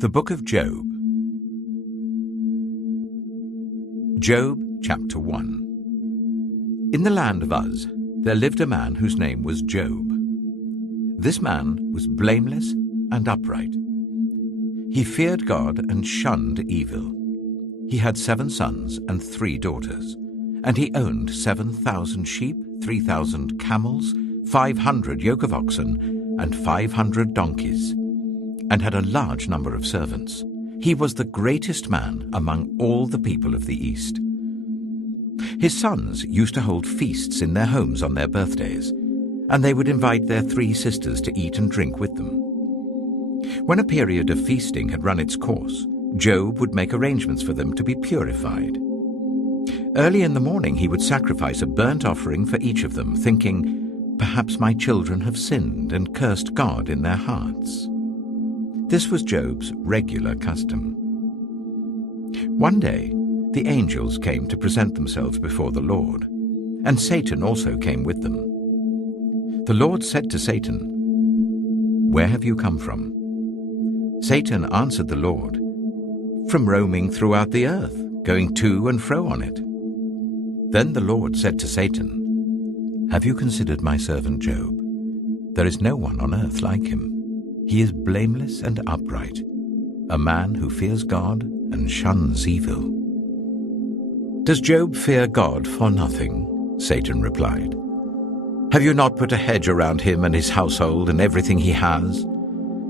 The Book of Job. Job chapter 1. In the land of Uz there lived a man whose name was Job. This man was blameless and upright. He feared God and shunned evil. He had 7 sons and 3 daughters, and he owned 7,000 sheep, 3,000 camels, 500 yoke of oxen, and 500 donkeys, and had a large number of servants. He was the greatest man among all the people of the East. His sons used to hold feasts in their homes on their birthdays, and they would invite their 3 sisters to eat and drink with them. When a period of feasting had run its course, Job would make arrangements for them to be purified. Early in the morning he would sacrifice a burnt offering for each of them, thinking, "Perhaps my children have sinned and cursed God in their hearts." This was Job's regular custom. One day, the angels came to present themselves before the Lord, and Satan also came with them. The Lord said to Satan, "Where have you come from?" Satan answered the Lord, "From roaming throughout the earth, going to and fro on it." Then the Lord said to Satan, "Have you considered my servant Job? There is no one on earth like him. He is blameless and upright, a man who fears God and shuns evil." "Does Job fear God for nothing?" Satan replied. "Have you not put a hedge around him and his household and everything he has?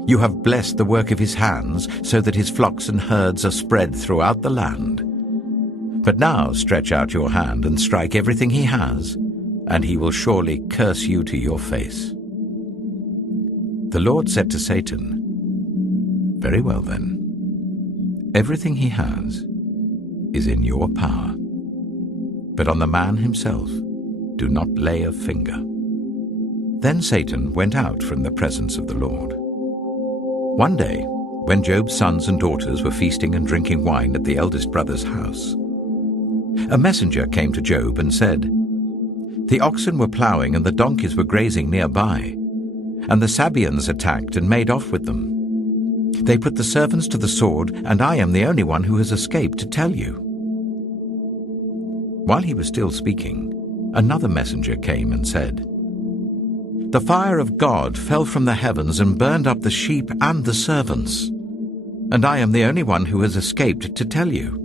You have blessed the work of his hands, so that his flocks and herds are spread throughout the land. But now stretch out your hand and strike everything he has, and he will surely curse you to your face." The Lord said to Satan, "Very well then. Everything he has is in your power. But on the man himself, do not lay a finger." Then Satan went out from the presence of the Lord. One day, when Job's sons and daughters were feasting and drinking wine at the eldest brother's house, a messenger came to Job and said, "The oxen were plowing and the donkeys were grazing nearby, and the Sabeans attacked and made off with them. They put the servants to the sword, and I am the only one who has escaped to tell you." While he was still speaking, another messenger came and said, "The fire of God fell from the heavens and burned up the sheep and the servants, and I am the only one who has escaped to tell you."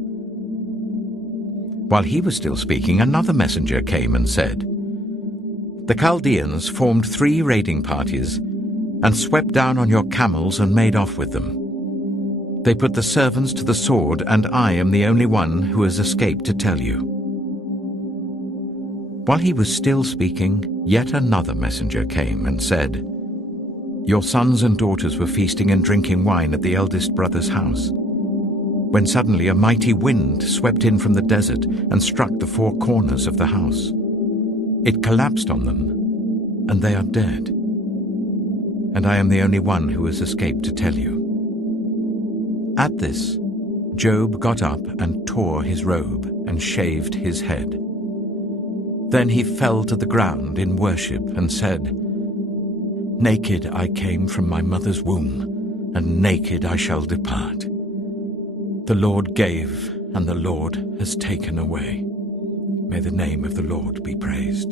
While he was still speaking, another messenger came and said, "The Chaldeans formed 3 raiding parties and swept down on your camels and made off with them. They put the servants to the sword, and I am the only one who has escaped to tell you." While he was still speaking, yet another messenger came and said, "Your sons and daughters were feasting and drinking wine at the eldest brother's house, when suddenly a mighty wind swept in from the desert and struck the 4 corners of the house. It collapsed on them, and they are dead. And I am the only one who has escaped to tell you." At this, Job got up and tore his robe and shaved his head. Then he fell to the ground in worship and said, "Naked I came from my mother's womb, and naked I shall depart. The Lord gave, and the Lord has taken away. May the name of the Lord be praised."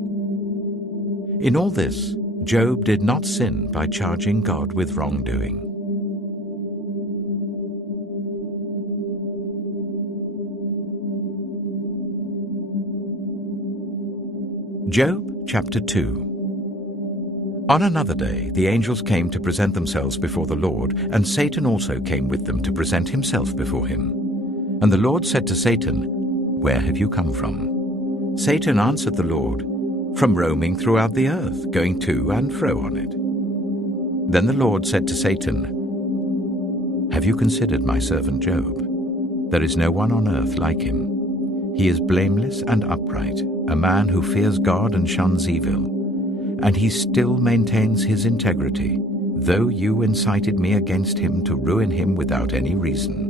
In all this, Job did not sin by charging God with wrongdoing. Job chapter 2. On another day, the angels came to present themselves before the Lord, and Satan also came with them to present himself before him. And the Lord said to Satan, "Where have you come from?" Satan answered the Lord, "From roaming throughout the earth, going to and fro on it." Then the Lord said to Satan, "Have you considered my servant Job? There is no one on earth like him. He is blameless and upright, a man who fears God and shuns evil. And he still maintains his integrity, though you incited me against him to ruin him without any reason."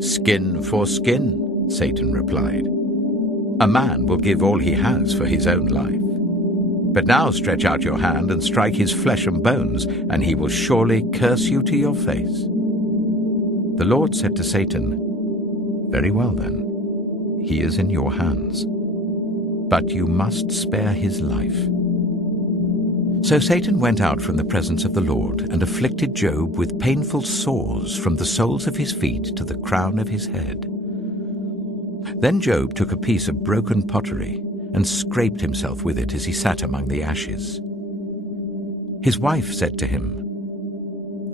"Skin for skin," Satan replied. "A man will give all he has for his own life. But now stretch out your hand and strike his flesh and bones, and he will surely curse you to your face." The Lord said to Satan, "Very well then, he is in your hands. But you must spare his life." So Satan went out from the presence of the Lord and afflicted Job with painful sores from the soles of his feet to the crown of his head. Then Job took a piece of broken pottery and scraped himself with it as he sat among the ashes. His wife said to him,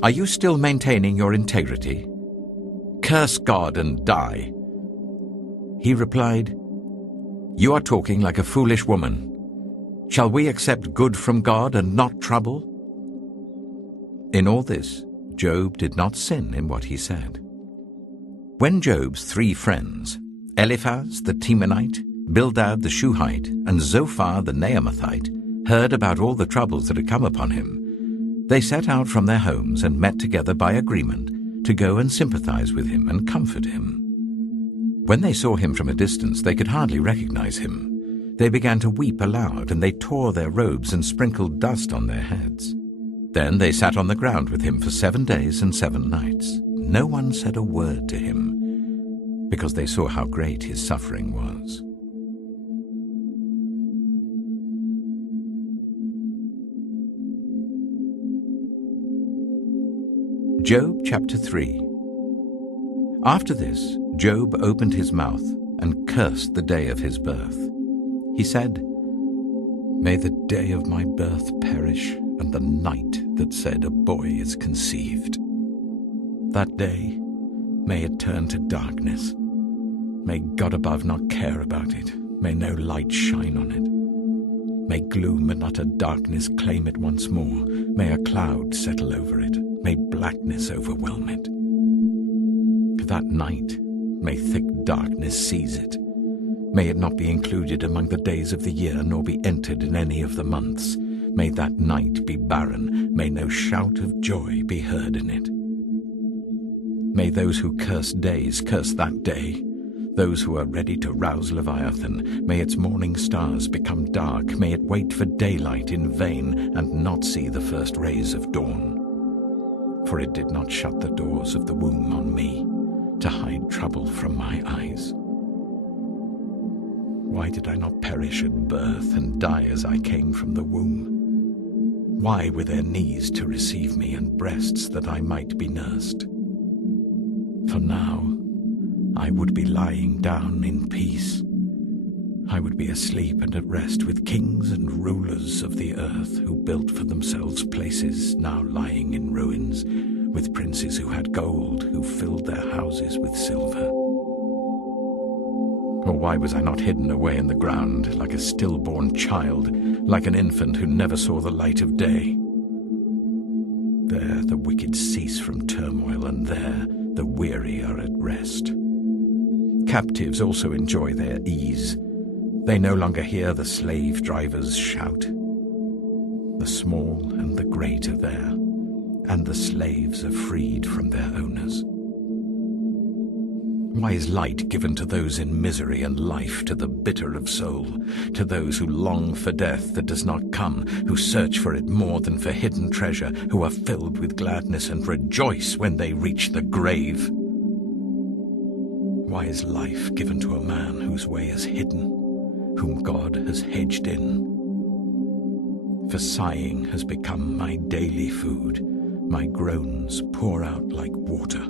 "Are you still maintaining your integrity? Curse God and die." He replied, "You are talking like a foolish woman. Shall we accept good from God and not trouble?" In all this, Job did not sin in what he said. When Job's 3 friends, Eliphaz the Temanite, Bildad the Shuhite, and Zophar the Naamathite, heard about all the troubles that had come upon him, they set out from their homes and met together by agreement to go and sympathize with him and comfort him. When they saw him from a distance, they could hardly recognize him. They began to weep aloud, and they tore their robes and sprinkled dust on their heads. Then they sat on the ground with him for 7 days and 7 nights. No one said a word to him, because they saw how great his suffering was. Job chapter 3. After this, Job opened his mouth and cursed the day of his birth. He said, "May the day of my birth perish, and the night that said a boy is conceived. That day, may it turn to darkness. May God above not care about it. May no light shine on it. May gloom and utter darkness claim it once more. May a cloud settle over it. May blackness overwhelm it. That night, may thick darkness seize it. May it not be included among the days of the year, nor be entered in any of the months. May that night be barren. May no shout of joy be heard in it. May those who curse days curse that day. Those who are ready to rouse Leviathan, may its morning stars become dark. May it wait for daylight in vain and not see the first rays of dawn. For it did not shut the doors of the womb on me, to hide trouble from my eyes. Why did I not perish at birth and die as I came from the womb? Why were there knees to receive me and breasts that I might be nursed? For now I would be lying down in peace. I would be asleep and at rest with kings and rulers of the earth who built for themselves places now lying in ruins, with princes who had gold, who filled their houses with silver. Or why was I not hidden away in the ground like a stillborn child, like an infant who never saw the light of day? There the wicked cease from turmoil, and there the weary are at rest. Captives also enjoy their ease. They no longer hear the slave drivers shout. The small and the great are there, and the slaves are freed from their owners. Why is light given to those in misery, and life to the bitter of soul, to those who long for death that does not come, who search for it more than for hidden treasure, who are filled with gladness and rejoice when they reach the grave? Why is life given to a man whose way is hidden, whom God has hedged in? For sighing has become my daily food, my groans pour out like water.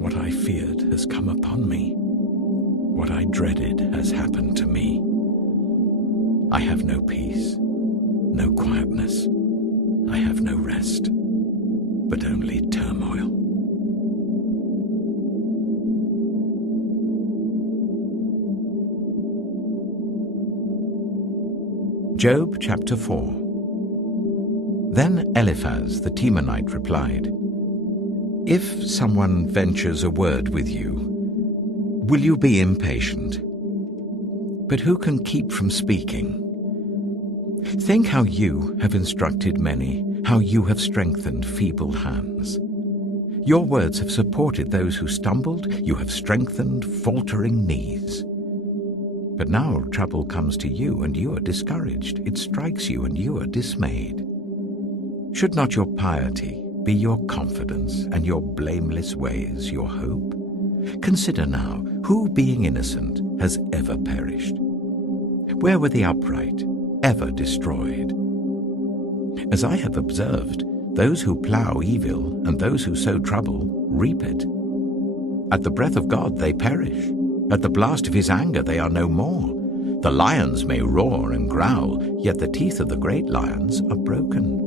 What I feared has come upon me. What I dreaded has happened to me. I have no peace, no quietness. I have no rest, but only turmoil. Job chapter 4. Then Eliphaz the Temanite replied, "If someone ventures a word with you, will you be impatient? But who can keep from speaking? Think how you have instructed many, how you have strengthened feeble hands. Your words have supported those who stumbled, you have strengthened faltering knees. But now trouble comes to you, and you are discouraged. It strikes you, and you are dismayed. Should not your piety be your confidence, and your blameless ways your hope? Consider now, who being innocent has ever perished? Where were the upright ever destroyed? As I have observed, those who plough evil and those who sow trouble reap it. At the breath of God they perish. At the blast of his anger they are no more. The lions may roar and growl, yet the teeth of the great lions are broken.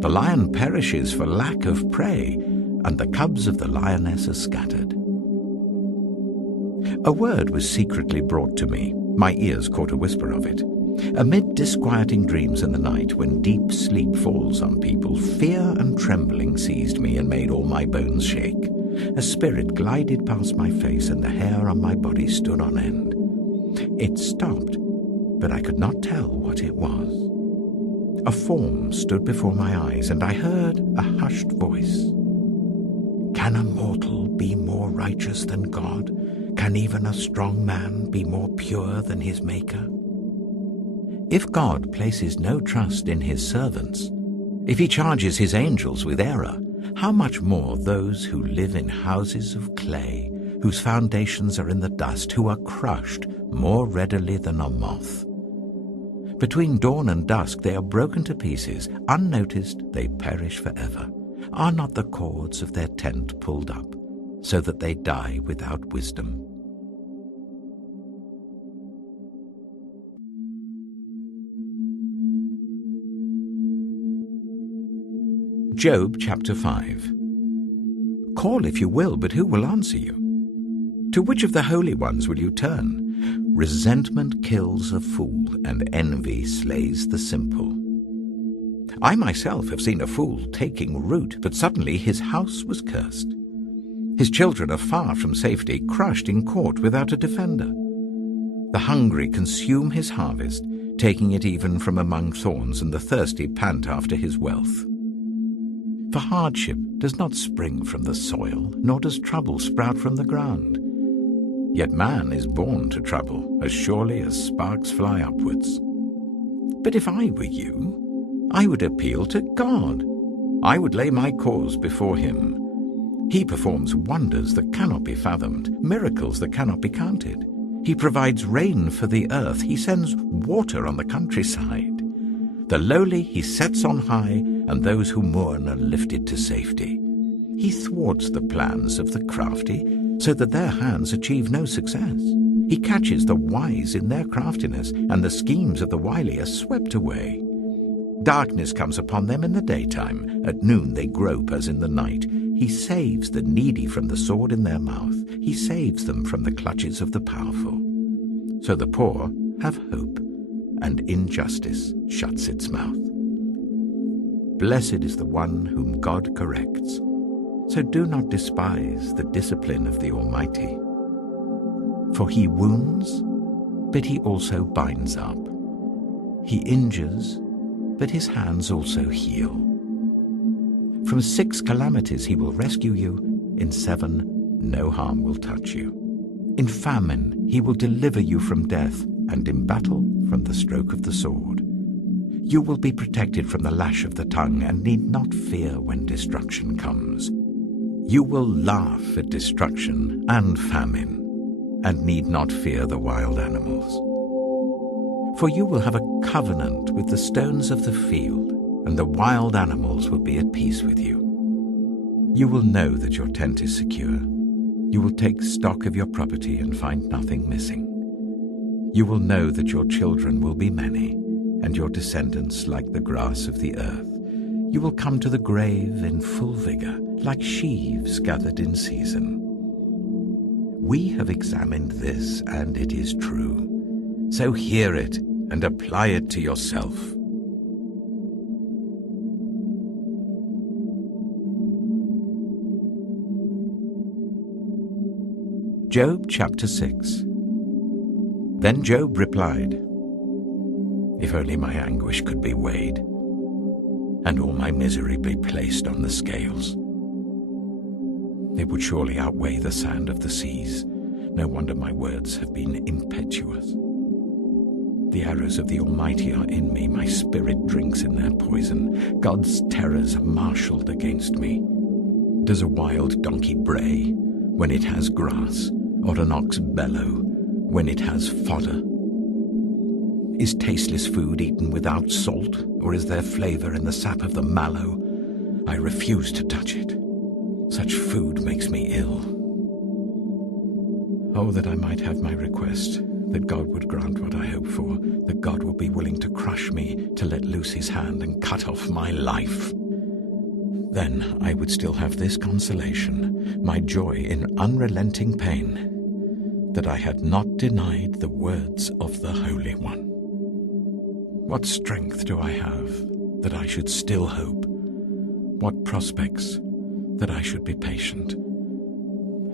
The lion perishes for lack of prey, and the cubs of the lioness are scattered. A word was secretly brought to me. My ears caught a whisper of it. Amid disquieting dreams in the night, when deep sleep falls on people, fear and trembling seized me and made all my bones shake. A spirit glided past my face, and the hair on my body stood on end. It stopped, but I could not tell what it was. A form stood before my eyes, and I heard a hushed voice. Can a mortal be more righteous than God? Can even a strong man be more pure than his Maker? If God places no trust in his servants, if he charges his angels with error, how much more those who live in houses of clay, whose foundations are in the dust, who are crushed more readily than a moth. Between dawn and dusk they are broken to pieces. Unnoticed they perish forever. Are not the cords of their tent pulled up, so that they die without wisdom? Job chapter 5. Call if you will, but who will answer you? To which of the holy ones will you turn? Resentment kills a fool, and envy slays the simple. I myself have seen a fool taking root, but suddenly his house was cursed. His children are far from safety, crushed in court without a defender. The hungry consume his harvest, taking it even from among thorns, and the thirsty pant after his wealth. For hardship does not spring from the soil, nor does trouble sprout from the ground. Yet man is born to trouble, as surely as sparks fly upwards. But if I were you, I would appeal to God. I would lay my cause before him. He performs wonders that cannot be fathomed, miracles that cannot be counted. He provides rain for the earth. He sends water on the countryside. The lowly he sets on high, and those who mourn are lifted to safety. He thwarts the plans of the crafty, so that their hands achieve no success. He catches the wise in their craftiness, and the schemes of the wily are swept away. Darkness comes upon them in the daytime. At noon they grope as in the night. He saves the needy from the sword in their mouth. He saves them from the clutches of the powerful. So the poor have hope, and injustice shuts its mouth. Blessed is the one whom God corrects. So do not despise the discipline of the Almighty. For he wounds, but he also binds up. He injures, but his hands also heal. From 6 calamities he will rescue you. In 7, no harm will touch you. In famine he will deliver you from death, and in battle from the stroke of the sword. You will be protected from the lash of the tongue, and need not fear when destruction comes. You will laugh at destruction and famine, and need not fear the wild animals. For you will have a covenant with the stones of the field, and the wild animals will be at peace with you. You will know that your tent is secure. You will take stock of your property and find nothing missing. You will know that your children will be many, and your descendants like the grass of the earth. You will come to the grave in full vigor, like sheaves gathered in season. We have examined this, and it is true. So hear it and apply it to yourself. Job chapter 6. Then Job replied, If only my anguish could be weighed, and all my misery be placed on the scales. It would surely outweigh the sand of the seas. No wonder my words have been impetuous. The arrows of the Almighty are in me, my spirit drinks in their poison. God's terrors are marshalled against me. Does a wild donkey bray when it has grass, or an ox bellow when it has fodder? Is tasteless food eaten without salt, or is there flavor in the sap of the mallow? I refuse to touch it. Such food makes me ill. Oh, that I might have my request, that God would grant what I hope for, that God will be willing to crush me, to let loose his hand and cut off my life. Then I would still have this consolation, my joy in unrelenting pain, that I had not denied the words of the Holy One. What strength do I have that I should still hope? What prospects that I should be patient?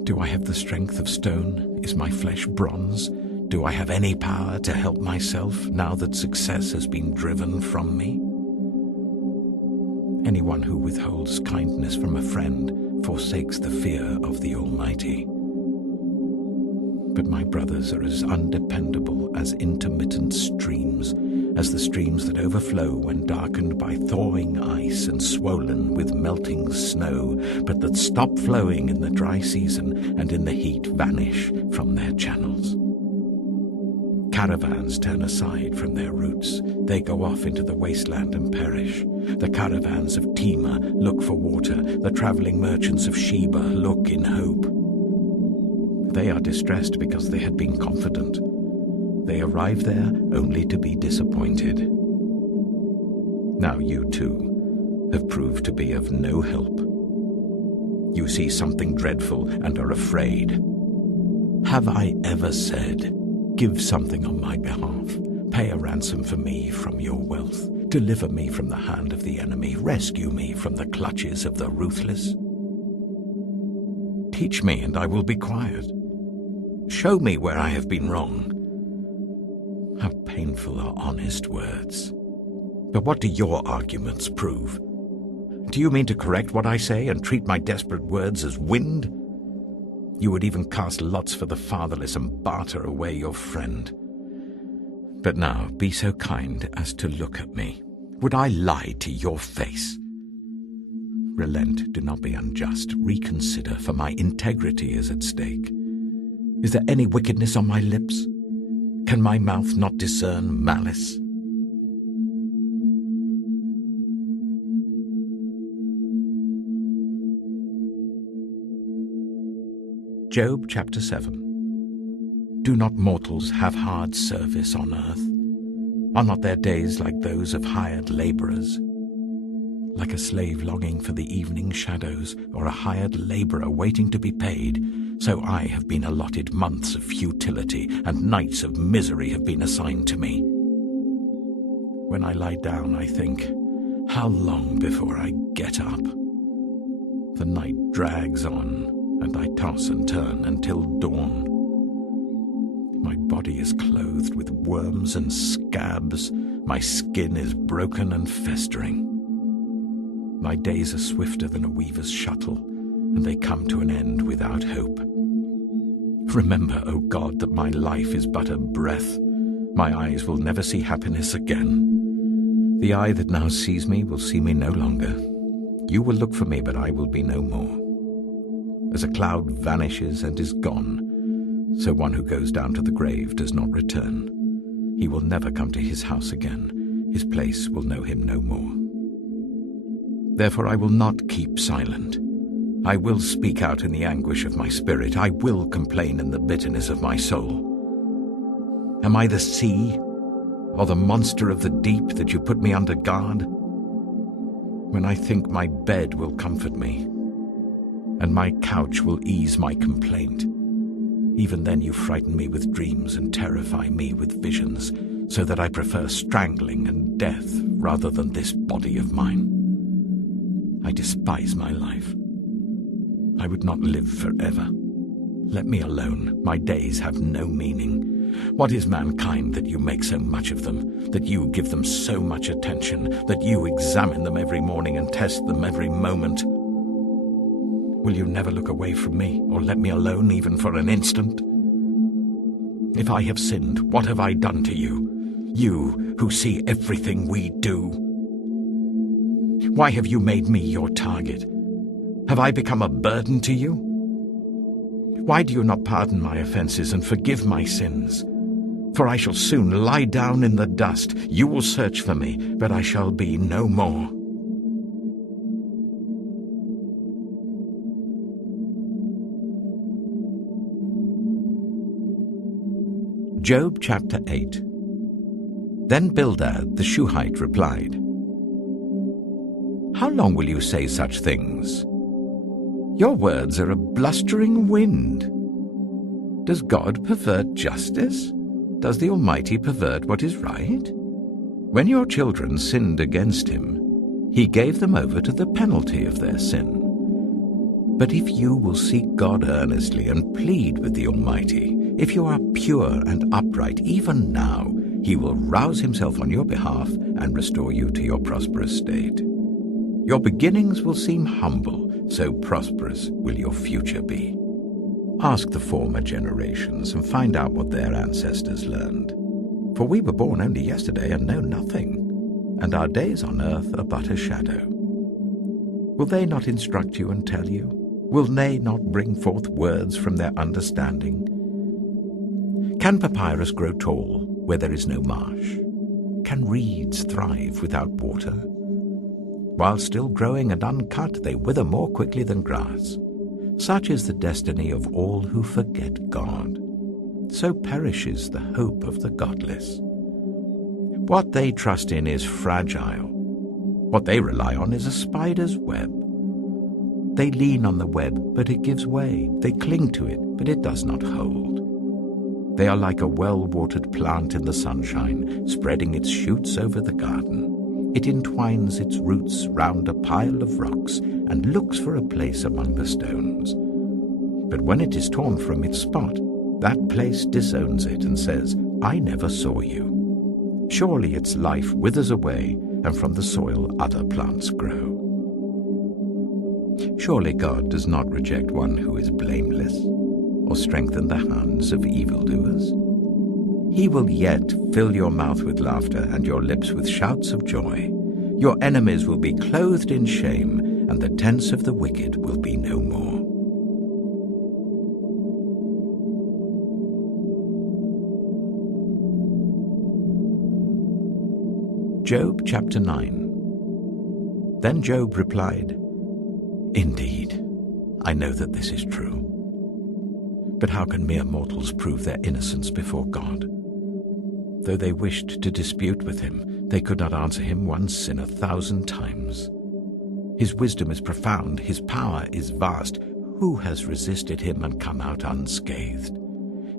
Do I have the strength of stone? Is my flesh bronze? Do I have any power to help myself now that success has been driven from me? Anyone who withholds kindness from a friend forsakes the fear of the Almighty. But my brothers are as undependable as intermittent streams, as the streams that overflow when darkened by thawing ice and swollen with melting snow, but that stop flowing in the dry season and in the heat vanish from their channels. Caravans turn aside from their routes. They go off into the wasteland and perish. The caravans of Tema look for water. The traveling merchants of Sheba look in hope. They are distressed because they had been confident. They arrive there only to be disappointed. Now you, too, have proved to be of no help. You see something dreadful and are afraid. Have I ever said, "Give something on my behalf, pay a ransom for me from your wealth, deliver me from the hand of the enemy, rescue me from the clutches of the ruthless"? Teach me and I will be quiet. Show me where I have been wrong. How painful are honest words. But what do your arguments prove? Do you mean to correct what I say and treat my desperate words as wind? You would even cast lots for the fatherless and barter away your friend. But now be so kind as to look at me. Would I lie to your face? Relent, do not be unjust. Reconsider, for my integrity is at stake. Is there any wickedness on my lips? Can my mouth not discern malice? Job chapter 7. Do not mortals have hard service on earth? Are not their days like those of hired laborers? Like a slave longing for the evening shadows, or a hired laborer waiting to be paid, so I have been allotted months of futility, and nights of misery have been assigned to me. When I lie down, I think, how long before I get up? The night drags on, and I toss and turn until dawn. My body is clothed with worms and scabs. My skin is broken and festering. My days are swifter than a weaver's shuttle, and they come to an end without hope. Remember, O God, that my life is but a breath. My eyes will never see happiness again. The eye that now sees me will see me no longer. You will look for me, but I will be no more. As a cloud vanishes and is gone, so one who goes down to the grave does not return. He will never come to his house again. His place will know him no more. Therefore I will not keep silent. I will speak out in the anguish of my spirit. I will complain in the bitterness of my soul. Am I the sea, or the monster of the deep, that you put me under guard? When I think my bed will comfort me, and my couch will ease my complaint, even then you frighten me with dreams and terrify me with visions, so that I prefer strangling and death rather than this body of mine. I despise my life. I would not live forever. Let me alone. My days have no meaning. What is mankind that you make so much of them, that you give them so much attention, that you examine them every morning and test them every moment? Will you never look away from me, or let me alone even for an instant? If I have sinned, what have I done to you? You who see everything we do. Why have you made me your target? Have I become a burden to you? Why do you not pardon my offenses and forgive my sins? For I shall soon lie down in the dust. You will search for me, but I shall be no more. Job chapter 8. Then Bildad the Shuhite replied, How long will you say such things? Your words are a blustering wind. Does God pervert justice? Does the Almighty pervert what is right? When your children sinned against him, he gave them over to the penalty of their sin. But if you will seek God earnestly and plead with the Almighty, if you are pure and upright, even now, he will rouse himself on your behalf and restore you to your prosperous state. Your beginnings will seem humble, so prosperous will your future be. Ask the former generations and find out what their ancestors learned. For we were born only yesterday and know nothing, and our days on earth are but a shadow. Will they not instruct you and tell you? Will they not bring forth words from their understanding? Can papyrus grow tall where there is no marsh? Can reeds thrive without water? While still growing and uncut, they wither more quickly than grass. Such is the destiny of all who forget God. So perishes the hope of the godless. What they trust in is fragile. What they rely on is a spider's web. They lean on the web, but it gives way. They cling to it, but it does not hold. They are like a well-watered plant in the sunshine, spreading its shoots over the garden. It entwines its roots round a pile of rocks and looks for a place among the stones. But when it is torn from its spot, that place disowns it and says, I never saw you. Surely its life withers away, and from the soil other plants grow. Surely God does not reject one who is blameless, or strengthen the hands of evildoers. He will yet fill your mouth with laughter and your lips with shouts of joy. Your enemies will be clothed in shame, and the tents of the wicked will be no more. Job chapter 9. Then Job replied, Indeed, I know that this is true. But how can mere mortals prove their innocence before God? Though they wished to dispute with him, they could not answer him one sin 1,000 times. His wisdom is profound, his power is vast. Who has resisted him and come out unscathed?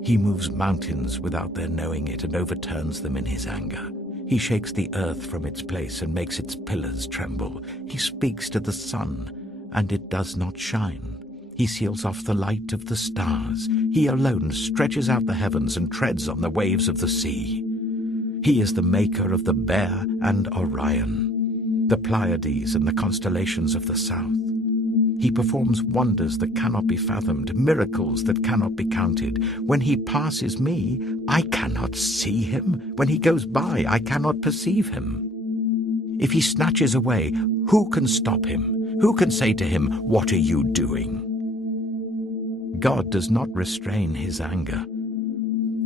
He moves mountains without their knowing it and overturns them in his anger. He shakes the earth from its place and makes its pillars tremble. He speaks to the sun, and it does not shine. He seals off the light of the stars. He alone stretches out the heavens and treads on the waves of the sea. He is the maker of the Bear and Orion, the Pleiades and the constellations of the south. He performs wonders that cannot be fathomed, miracles that cannot be counted. When he passes me, I cannot see him. When he goes by, I cannot perceive him. If he snatches away, who can stop him? Who can say to him, What are you doing? God does not restrain his anger.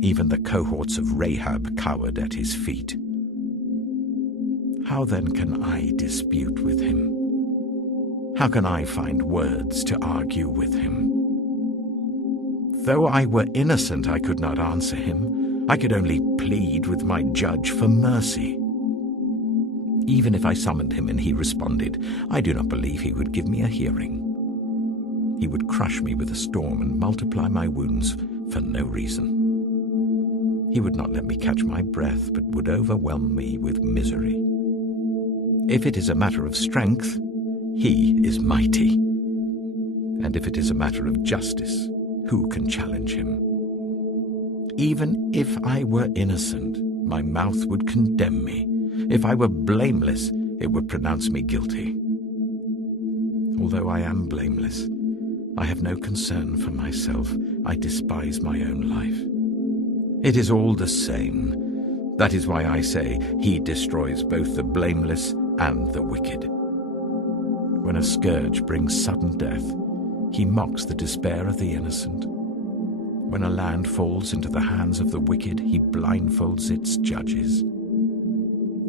Even the cohorts of Rahab cowered at his feet. How then can I dispute with him? How can I find words to argue with him? Though I were innocent, I could not answer him. I could only plead with my judge for mercy. Even if I summoned him and he responded, I do not believe he would give me a hearing. He would crush me with a storm and multiply my wounds for no reason. He would not let me catch my breath, but would overwhelm me with misery. If it is a matter of strength, he is mighty. And if it is a matter of justice, who can challenge him? Even if I were innocent, my mouth would condemn me. If I were blameless, it would pronounce me guilty. Although I am blameless, I have no concern for myself. I despise my own life. It is all the same. That is why I say he destroys both the blameless and the wicked. When a scourge brings sudden death, he mocks the despair of the innocent. When a land falls into the hands of the wicked, he blindfolds its judges.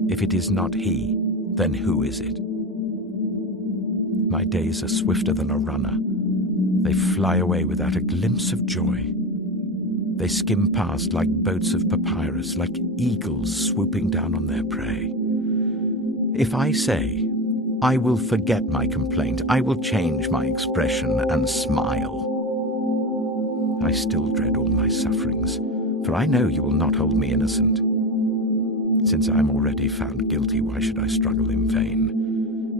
If it is not he, then who is it? My days are swifter than a runner. They fly away without a glimpse of joy. They skim past like boats of papyrus, like eagles swooping down on their prey. If I say, I will forget my complaint, I will change my expression and smile, I still dread all my sufferings, for I know you will not hold me innocent. Since I am already found guilty, why should I struggle in vain?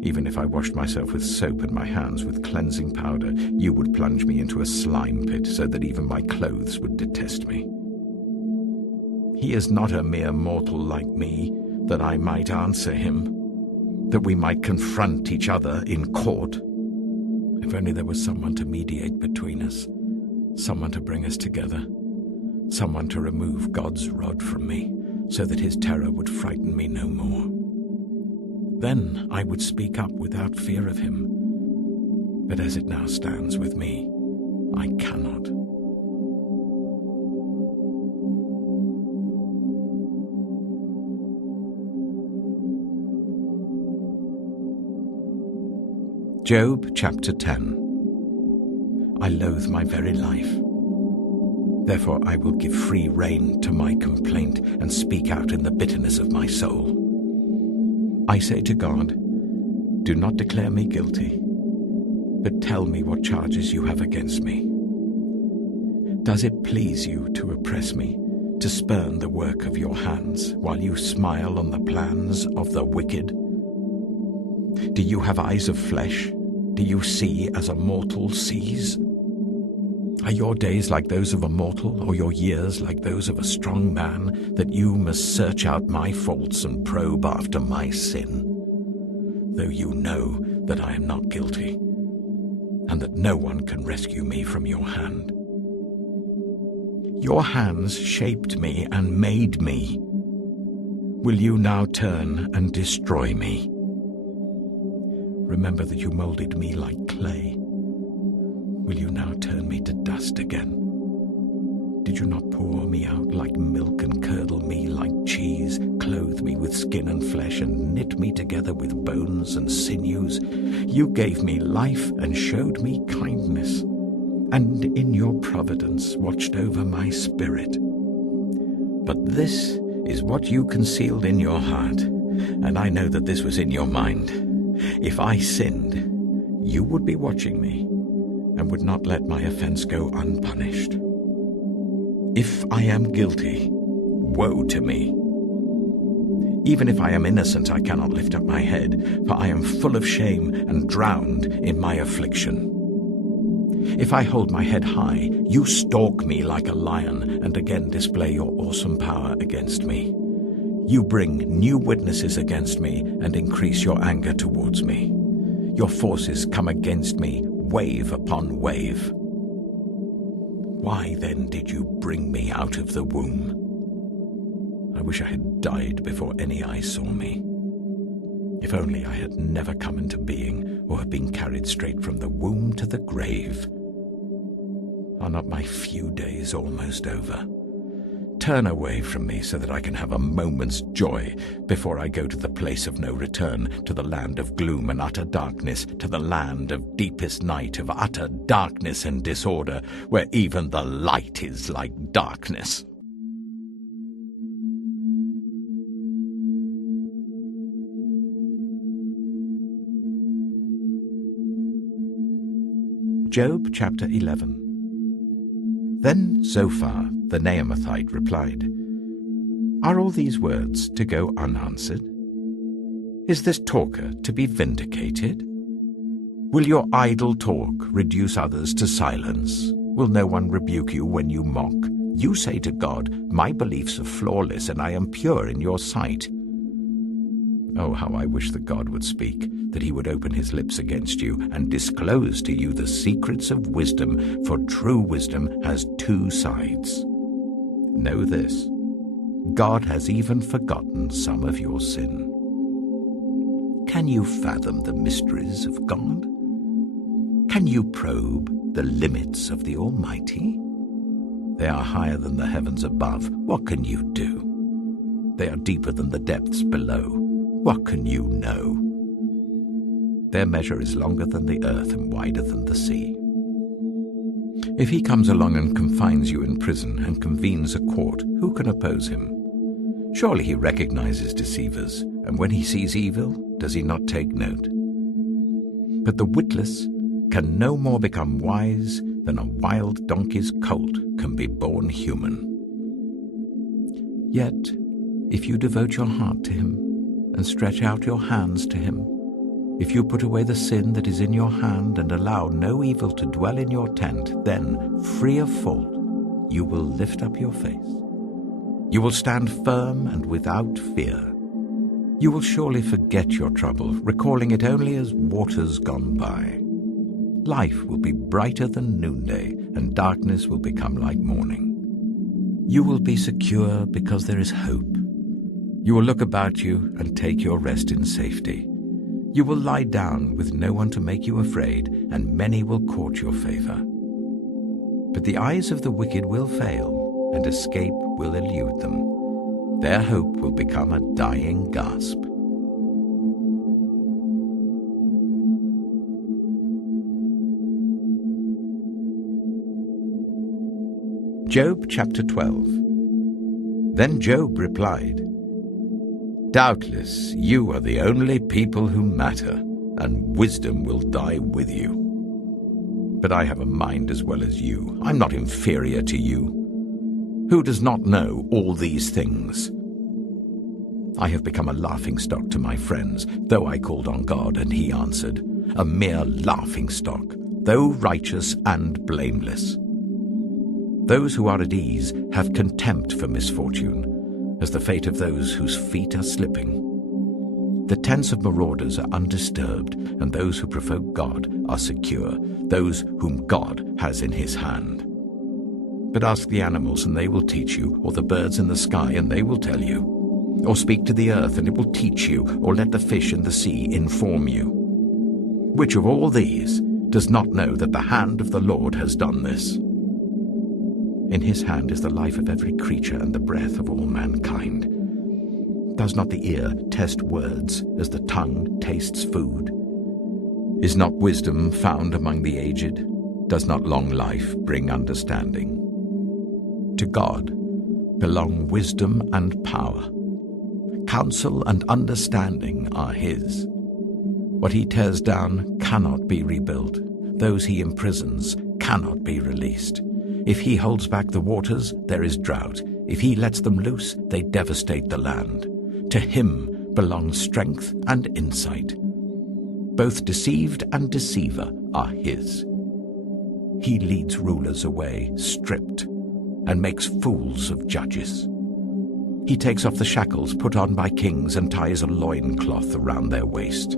Even if I washed myself with soap and my hands with cleansing powder, you would plunge me into a slime pit so that even my clothes would detest me. He is not a mere mortal like me, that I might answer him, that we might confront each other in court. If only there was someone to mediate between us, someone to bring us together, someone to remove God's rod from me, so that his terror would frighten me no more. Then I would speak up without fear of him. But as it now stands with me, I cannot. Job chapter 10. I loathe my very life. Therefore I will give free rein to my complaint and speak out in the bitterness of my soul. I say to God, do not declare me guilty, but tell me what charges you have against me. Does it please you to oppress me, to spurn the work of your hands, while you smile on the plans of the wicked? Do you have eyes of flesh? Do you see as a mortal sees? Are your days like those of a mortal, or your years like those of a strong man, that you must search out my faults and probe after my sin? Though you know that I am not guilty, and that no one can rescue me from your hand. Your hands shaped me and made me. Will you now turn and destroy me? Remember that you molded me like clay. Will you now turn me to dust again? Did you not pour me out like milk and curdle me like cheese, clothe me with skin and flesh and knit me together with bones and sinews? You gave me life and showed me kindness, and in your providence watched over my spirit. But this is what you concealed in your heart, and I know that this was in your mind. If I sinned, you would be watching me, and would not let my offense go unpunished. If I am guilty, woe to me. Even if I am innocent, I cannot lift up my head, for I am full of shame and drowned in my affliction. If I hold my head high, you stalk me like a lion, and again display your awesome power against me. You bring new witnesses against me, and increase your anger towards me. Your forces come against me, wave upon wave. Why then did you bring me out of the womb? I wish I had died before any eye saw me. If only I had never come into being, or had been carried straight from the womb to the grave. Are not my few days almost over? Turn away from me so that I can have a moment's joy before I go to the place of no return, to the land of gloom and utter darkness, to the land of deepest night, of utter darkness and disorder, where even the light is like darkness. Job chapter 11. Then Zophar the Naamathite replied, Are all these words to go unanswered? Is this talker to be vindicated? Will your idle talk reduce others to silence? Will no one rebuke you when you mock? You say to God, My beliefs are flawless, and I am pure in your sight. Oh, how I wish that God would speak, that he would open his lips against you and disclose to you the secrets of wisdom, for true wisdom has two sides. Know this, God has even forgotten some of your sin. Can you fathom the mysteries of God? Can you probe the limits of the Almighty? They are higher than the heavens above. What can you do? They are deeper than the depths below. What can you know? Their measure is longer than the earth and wider than the sea. If he comes along and confines you in prison and convenes a court, who can oppose him? Surely he recognizes deceivers, and when he sees evil, does he not take note? But the witless can no more become wise than a wild donkey's colt can be born human. Yet, if you devote your heart to him and stretch out your hands to him, if you put away the sin that is in your hand and allow no evil to dwell in your tent, then, free of fault, you will lift up your face. You will stand firm and without fear. You will surely forget your trouble, recalling it only as waters gone by. Life will be brighter than noonday, and darkness will become like morning. You will be secure because there is hope. You will look about you and take your rest in safety. You will lie down with no one to make you afraid, and many will court your favor. But the eyes of the wicked will fail, and escape will elude them. Their hope will become a dying gasp. Job chapter 12. Then Job replied, "Doubtless you are the only people who matter, and wisdom will die with you. But I have a mind as well as you. I'm not inferior to you. Who does not know all these things? I have become a laughingstock to my friends, though I called on God and he answered, a mere laughingstock, though righteous and blameless. Those who are at ease have contempt for misfortune, as the fate of those whose feet are slipping. The tents of marauders are undisturbed, and those who provoke God are secure, those whom God has in his hand. But ask the animals, and they will teach you, or the birds in the sky, and they will tell you. Or speak to the earth, and it will teach you, or let the fish in the sea inform you. Which of all these does not know that the hand of the Lord has done this? In his hand is the life of every creature and the breath of all mankind. Does not the ear test words as the tongue tastes food? Is not wisdom found among the aged? Does not long life bring understanding? To God belong wisdom and power. Counsel and understanding are his. What he tears down cannot be rebuilt. Those he imprisons cannot be released. If he holds back the waters, there is drought. If he lets them loose, they devastate the land. To him belong strength and insight. Both deceived and deceiver are his. He leads rulers away, stripped, and makes fools of judges. He takes off the shackles put on by kings and ties a loincloth around their waist.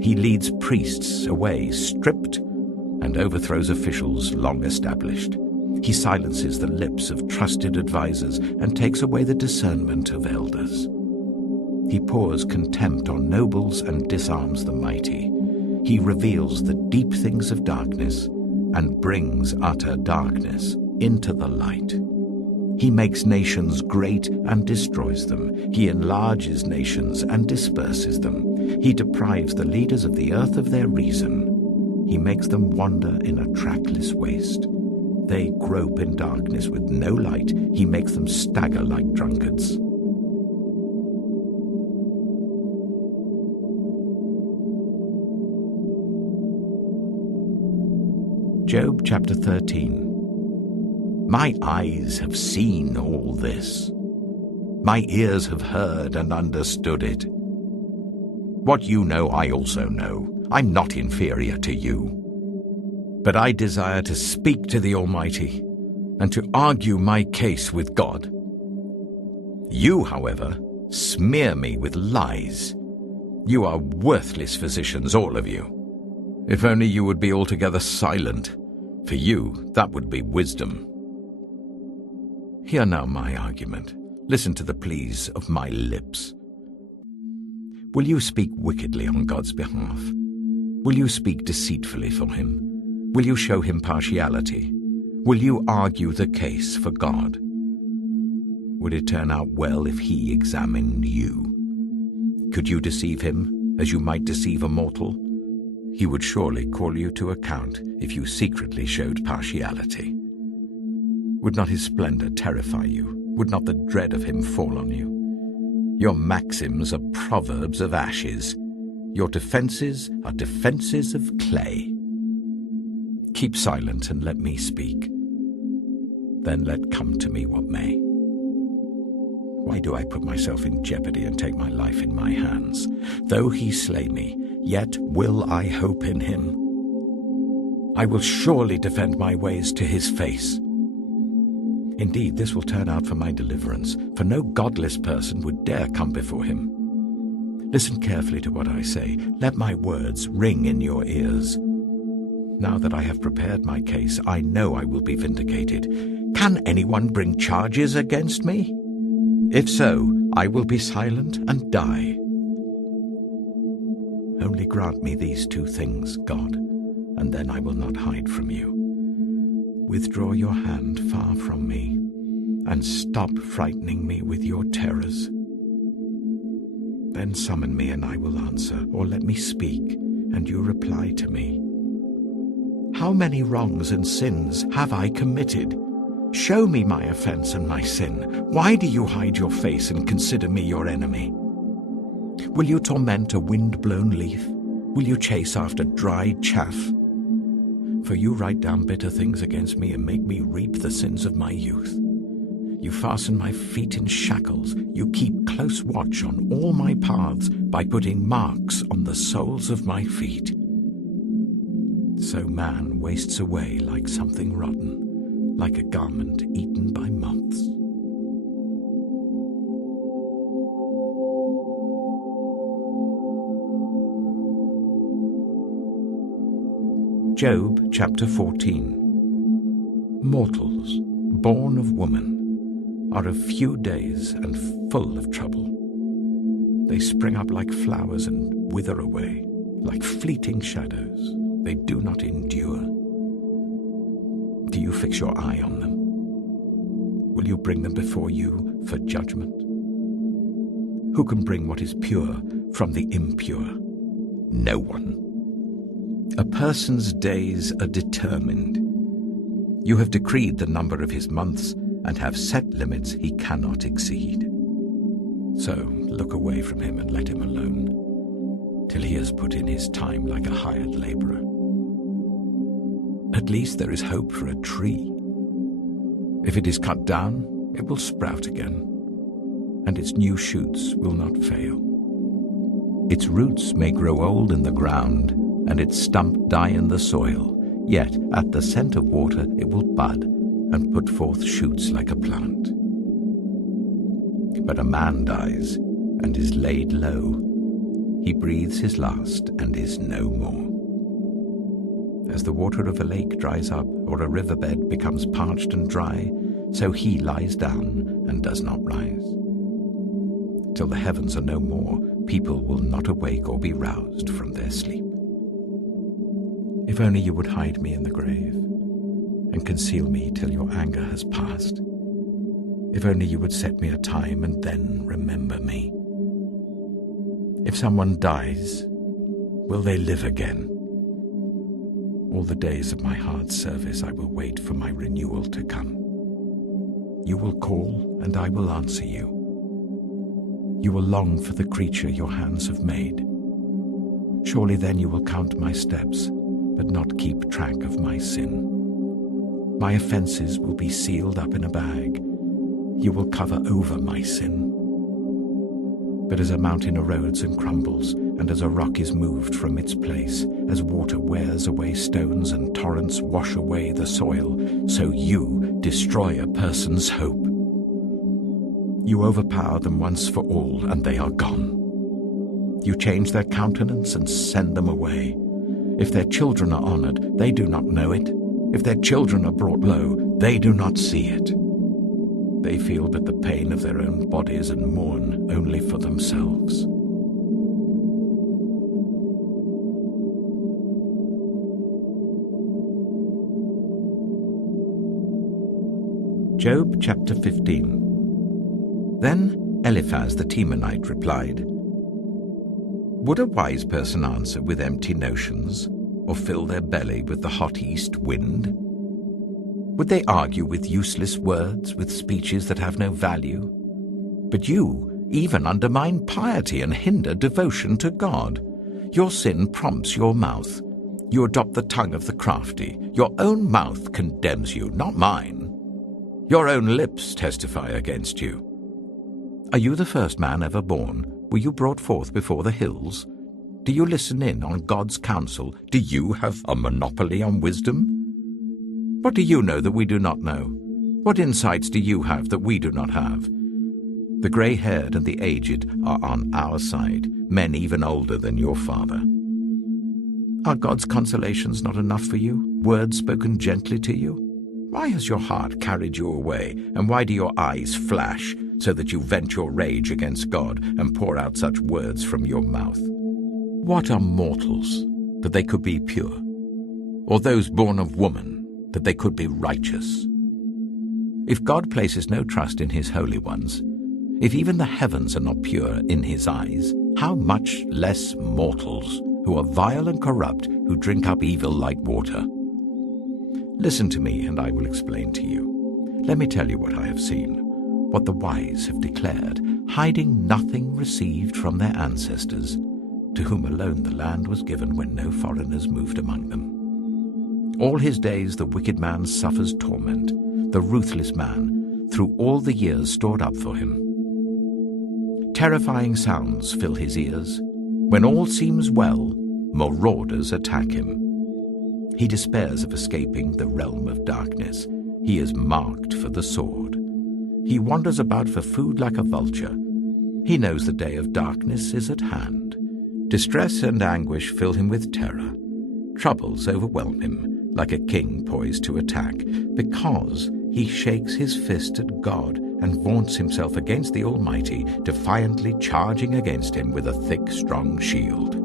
He leads priests away, stripped, and overthrows officials long established. He silences the lips of trusted advisers and takes away the discernment of elders. He pours contempt on nobles and disarms the mighty. He reveals the deep things of darkness and brings utter darkness into the light. He makes nations great and destroys them. He enlarges nations and disperses them. He deprives the leaders of the earth of their reason. He makes them wander in a trackless waste. They grope in darkness with no light. He makes them stagger like drunkards. Job chapter 13. My eyes have seen all this. My ears have heard and understood it. What you know, I also know. I'm not inferior to you. But I desire to speak to the Almighty and to argue my case with God. You, however, smear me with lies. You are worthless physicians, all of you. If only you would be altogether silent. For you, that would be wisdom. Hear now my argument. Listen to the pleas of my lips. Will you speak wickedly on God's behalf? Will you speak deceitfully for him? Will you show him partiality? Will you argue the case for God? Would it turn out well if he examined you? Could you deceive him as you might deceive a mortal? He would surely call you to account if you secretly showed partiality. Would not his splendor terrify you? Would not the dread of him fall on you? Your maxims are proverbs of ashes. Your defenses are defenses of clay. Keep silent and let me speak. Then let come to me what may. Why do I put myself in jeopardy and take my life in my hands? Though he slay me, yet will I hope in him. I will surely defend my ways to his face. Indeed, this will turn out for my deliverance, for no godless person would dare come before him. Listen carefully to what I say. Let my words ring in your ears. Now that I have prepared my case, I know I will be vindicated. Can anyone bring charges against me? If so, I will be silent and die. Only grant me these two things, God, and then I will not hide from you. Withdraw your hand far from me, and stop frightening me with your terrors. Then summon me and I will answer, or let me speak, and you reply to me. How many wrongs and sins have I committed? Show me my offense and my sin. Why do you hide your face and consider me your enemy? Will you torment a wind-blown leaf? Will you chase after dry chaff? For you write down bitter things against me and make me reap the sins of my youth. You fasten my feet in shackles. You keep close watch on all my paths by putting marks on the soles of my feet. So man wastes away like something rotten, like a garment eaten by moths. Job chapter 14. Mortals, born of woman, are of few days and full of trouble. They spring up like flowers and wither away, like fleeting shadows. They do not endure. Do you fix your eye on them? Will you bring them before you for judgment? Who can bring what is pure from the impure? No one. A person's days are determined. You have decreed the number of his months and have set limits he cannot exceed. So look away from him and let him alone, till he has put in his time like a hired laborer. At least there is hope for a tree. If it is cut down, it will sprout again, and its new shoots will not fail. Its roots may grow old in the ground, and its stump die in the soil, yet at the scent of water it will bud and put forth shoots like a plant. But a man dies and is laid low. He breathes his last and is no more. As the water of a lake dries up, or a riverbed becomes parched and dry, so he lies down and does not rise. Till the heavens are no more, people will not awake or be roused from their sleep. If only you would hide me in the grave, and conceal me till your anger has passed. If only you would set me a time and then remember me. If someone dies, will they live again? All the days of my hard service I will wait for my renewal to come. You will call, and I will answer you. You will long for the creature your hands have made. Surely then you will count my steps, but not keep track of my sin. My offenses will be sealed up in a bag. You will cover over my sin. But as a mountain erodes and crumbles, and as a rock is moved from its place, as water wears away stones and torrents wash away the soil, so you destroy a person's hope. You overpower them once for all, and they are gone. You change their countenance and send them away. If their children are honored, they do not know it. If their children are brought low, they do not see it. They feel but the pain of their own bodies and mourn only for themselves. Job chapter 15. Then Eliphaz the Temanite replied, "Would a wise person answer with empty notions, or fill their belly with the hot east wind? Would they argue with useless words, with speeches that have no value? But you even undermine piety and hinder devotion to God. Your sin prompts your mouth. You adopt the tongue of the crafty. Your own mouth condemns you, not mine. Your own lips testify against you. Are you the first man ever born? Were you brought forth before the hills? Do you listen in on God's counsel? Do you have a monopoly on wisdom? What do you know that we do not know? What insights do you have that we do not have? The grey-haired and the aged are on our side, men even older than your father. Are God's consolations not enough for you, words spoken gently to you? Why has your heart carried you away, and why do your eyes flash, so that you vent your rage against God and pour out such words from your mouth? What are mortals, that they could be pure? Or those born of woman, that they could be righteous? If God places no trust in his holy ones, if even the heavens are not pure in his eyes, how much less mortals, who are vile and corrupt, who drink up evil like water? Listen to me, and I will explain to you. Let me tell you what I have seen, what the wise have declared, hiding nothing received from their ancestors, to whom alone the land was given when no foreigners moved among them. All his days the wicked man suffers torment, the ruthless man, through all the years stored up for him. Terrifying sounds fill his ears. When all seems well, marauders attack him. He despairs of escaping the realm of darkness. He is marked for the sword. He wanders about for food like a vulture. He knows the day of darkness is at hand. Distress and anguish fill him with terror. Troubles overwhelm him, like a king poised to attack, because he shakes his fist at God and vaunts himself against the Almighty, defiantly charging against him with a thick, strong shield.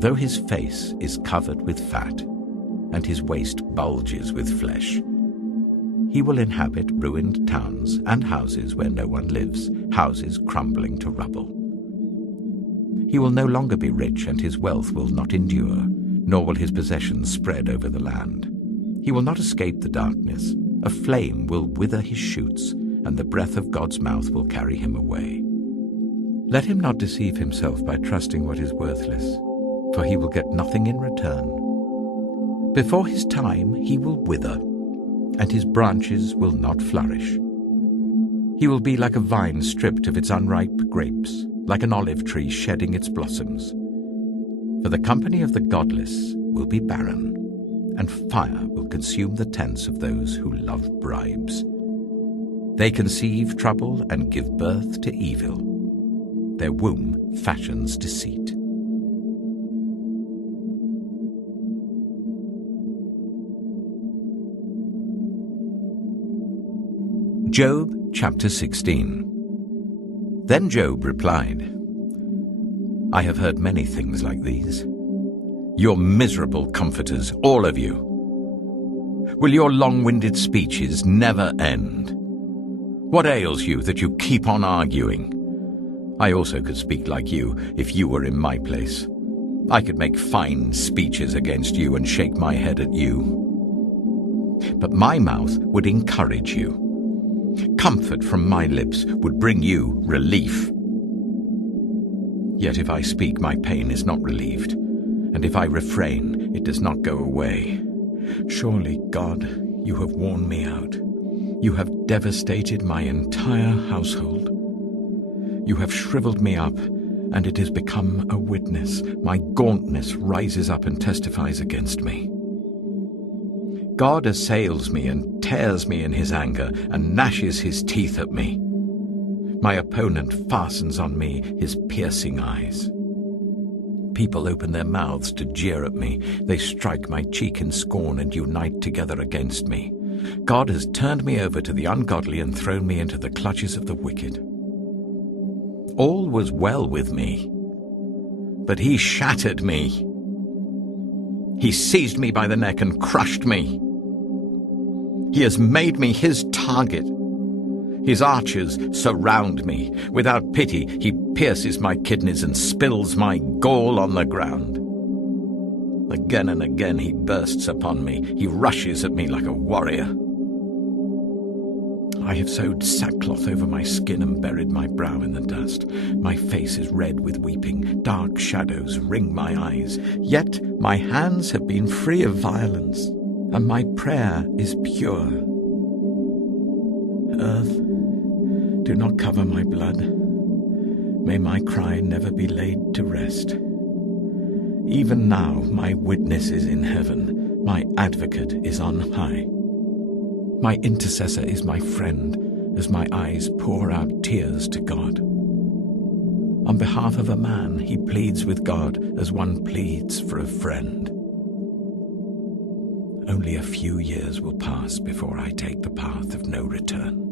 Though his face is covered with fat, and his waist bulges with flesh, he will inhabit ruined towns and houses where no one lives, houses crumbling to rubble. He will no longer be rich, and his wealth will not endure, nor will his possessions spread over the land. He will not escape the darkness. A flame will wither his shoots, and the breath of God's mouth will carry him away. Let him not deceive himself by trusting what is worthless, for he will get nothing in return. Before his time he will wither, and his branches will not flourish. He will be like a vine stripped of its unripe grapes, like an olive tree shedding its blossoms. For the company of the godless will be barren, and fire will consume the tents of those who love bribes. They conceive trouble and give birth to evil. Their womb fashions deceit. Job chapter 16. Then Job replied, I have heard many things like these. You're miserable comforters, all of you. Will your long-winded speeches never end? What ails you that you keep on arguing? I also could speak like you if you were in my place. I could make fine speeches against you and shake my head at you. But my mouth would encourage you. Comfort from my lips would bring you relief. Yet if I speak, my pain is not relieved, and if I refrain, it does not go away. Surely, God, you have worn me out. You have devastated my entire household. You have shriveled me up, and it has become a witness. My gauntness rises up and testifies against me. God assails me and tears me in his anger and gnashes his teeth at me. My opponent fastens on me his piercing eyes. People open their mouths to jeer at me. They strike my cheek in scorn and unite together against me. God has turned me over to the ungodly and thrown me into the clutches of the wicked. All was well with me, but he shattered me. He seized me by the neck and crushed me. He has made me his target. His archers surround me. Without pity, he pierces my kidneys and spills my gall on the ground. Again and again he bursts upon me. He rushes at me like a warrior. I have sewed sackcloth over my skin and buried my brow in the dust. My face is red with weeping. Dark shadows ring my eyes. Yet my hands have been free of violence, and my prayer is pure. Earth, do not cover my blood. May my cry never be laid to rest. Even now my witness is in heaven. My advocate is on high. My intercessor is my friend as my eyes pour out tears to God. On behalf of a man, he pleads with God as one pleads for a friend. Only a few years will pass before I take the path of no return.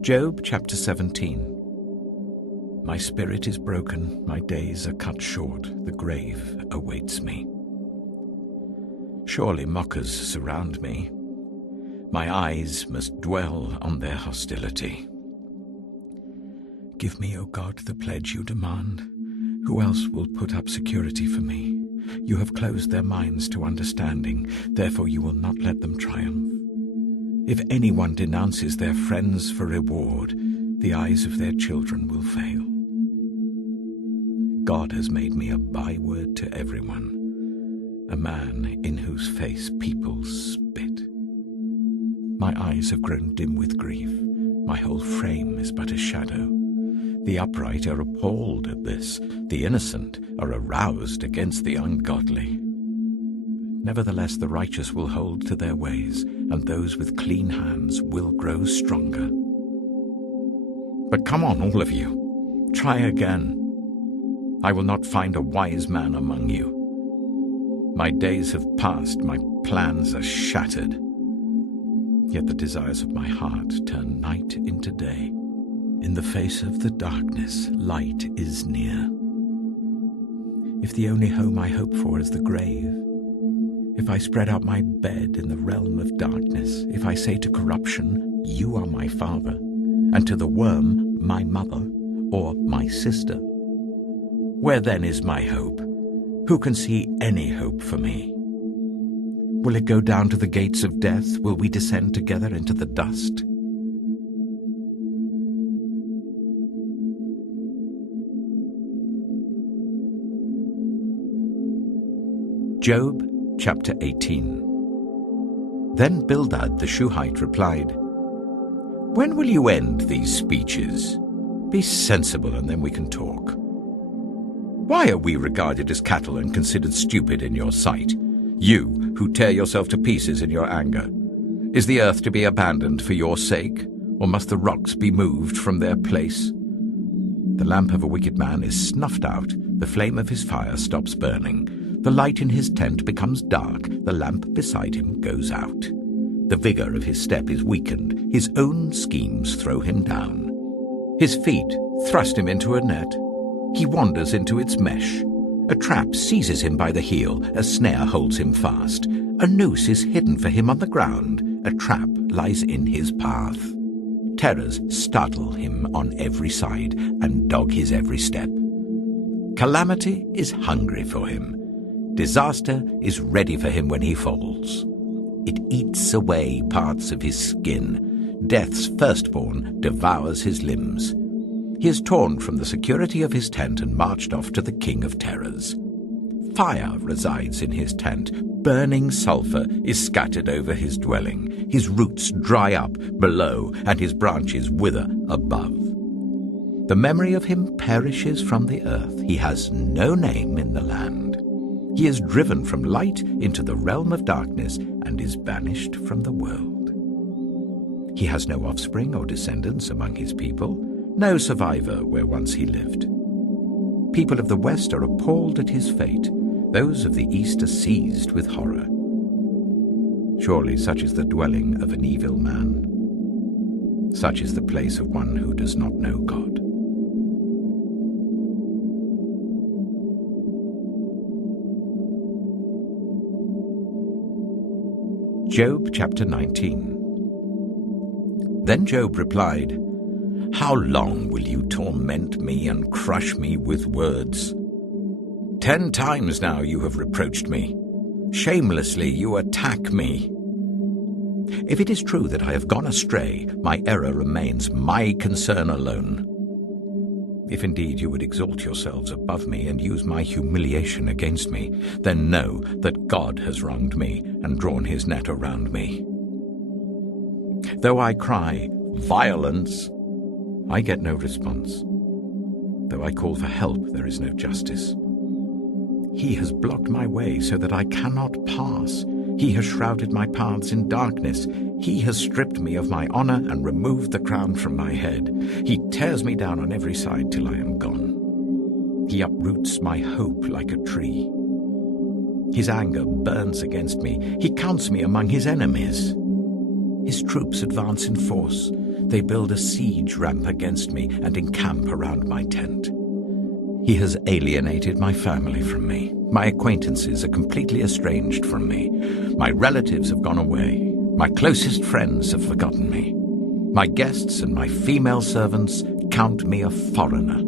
Job chapter 17. My spirit is broken, my days are cut short, the grave awaits me. Surely mockers surround me. My eyes must dwell on their hostility. Give me, O God, the pledge you demand. Who else will put up security for me? You have closed their minds to understanding, therefore you will not let them triumph. If anyone denounces their friends for reward, the eyes of their children will fail. God has made me a byword to everyone, a man in whose face people spit. My eyes have grown dim with grief. My whole frame is but a shadow. The upright are appalled at this. The innocent are aroused against the ungodly. Nevertheless, the righteous will hold to their ways, and those with clean hands will grow stronger. But come on, all of you. Try again. I will not find a wise man among you. My days have passed, my plans are shattered. Yet the desires of my heart turn night into day. In the face of the darkness, light is near. If the only home I hope for is the grave, if I spread out my bed in the realm of darkness, if I say to corruption, you are my father, and to the worm, my mother, or my sister, where then is my hope? Who can see any hope for me? Will it go down to the gates of death? Will we descend together into the dust? Job chapter 18. Then Bildad the Shuhite replied, When will you end these speeches? Be sensible, and then we can talk. Why are we regarded as cattle and considered stupid in your sight, you who tear yourself to pieces in your anger? Is the earth to be abandoned for your sake, or must the rocks be moved from their place? The lamp of a wicked man is snuffed out, the flame of his fire stops burning. The light in his tent becomes dark, the lamp beside him goes out. The vigor of his step is weakened, his own schemes throw him down. His feet thrust him into a net. He wanders into its mesh. A trap seizes him by the heel, a snare holds him fast. A noose is hidden for him on the ground, a trap lies in his path. Terrors startle him on every side and dog his every step. Calamity is hungry for him. Disaster is ready for him when he falls. It eats away parts of his skin. Death's firstborn devours his limbs. He is torn from the security of his tent and marched off to the king of terrors. Fire resides in his tent. Burning sulfur is scattered over his dwelling. His roots dry up below, and his branches wither above. The memory of him perishes from the earth. He has no name in the land. He is driven from light into the realm of darkness and is banished from the world. He has no offspring or descendants among his people, no survivor where once he lived. people of the west are appalled at his fate. Those of the east are seized with horror. Surely such is the dwelling of an evil man. Such is the place of one who does not know God. Job chapter 19. Then Job replied, "How long will you torment me and crush me with words? 10 times now you have reproached me. Shamelessly you attack me. If it is true that I have gone astray, my error remains my concern alone. If indeed you would exalt yourselves above me and use my humiliation against me, then know that God has wronged me and drawn his net around me. Though I cry, 'Violence,' I get no response. Though I call for help, there is no justice. He has blocked my way so that I cannot pass. He has shrouded my paths in darkness. He has stripped me of my honor and removed the crown from my head. He tears me down on every side till I am gone. He uproots my hope like a tree. His anger burns against me. He counts me among his enemies. His troops advance in force. They build a siege ramp against me and encamp around my tent. He has alienated my family from me. My acquaintances are completely estranged from me. My relatives have gone away. My closest friends have forgotten me. My guests and my female servants count me a foreigner.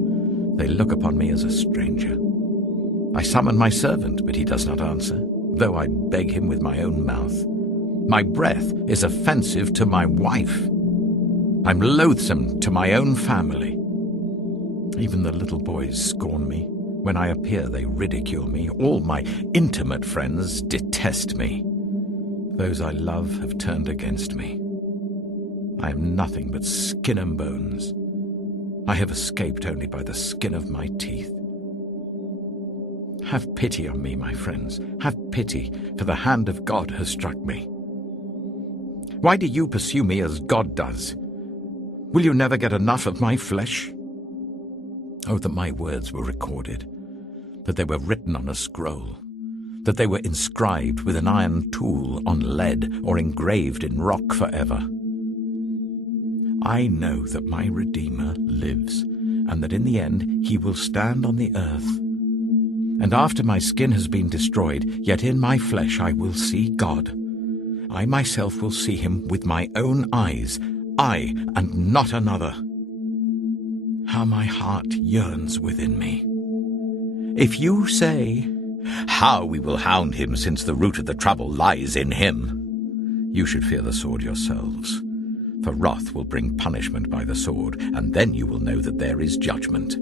They look upon me as a stranger. I summon my servant, but he does not answer, though I beg him with my own mouth. My breath is offensive to my wife. I'm loathsome to my own family. Even the little boys scorn me. When I appear, they ridicule me. All my intimate friends detest me. Those I love have turned against me. I am nothing but skin and bones. I have escaped only by the skin of my teeth. Have pity on me, my friends. Have pity, for the hand of God has struck me. Why do you pursue me as God does? Will you never get enough of my flesh? Oh, that my words were recorded, that they were written on a scroll, that they were inscribed with an iron tool on lead or engraved in rock forever. I know that my Redeemer lives, and that in the end he will stand on the earth. And after my skin has been destroyed, yet in my flesh I will see God. I myself will see him with my own eyes, I and not another. How my heart yearns within me. If you say, "How we will hound him, since the root of the trouble lies in him," you should fear the sword yourselves. For wrath will bring punishment by the sword, and then you will know that there is judgment.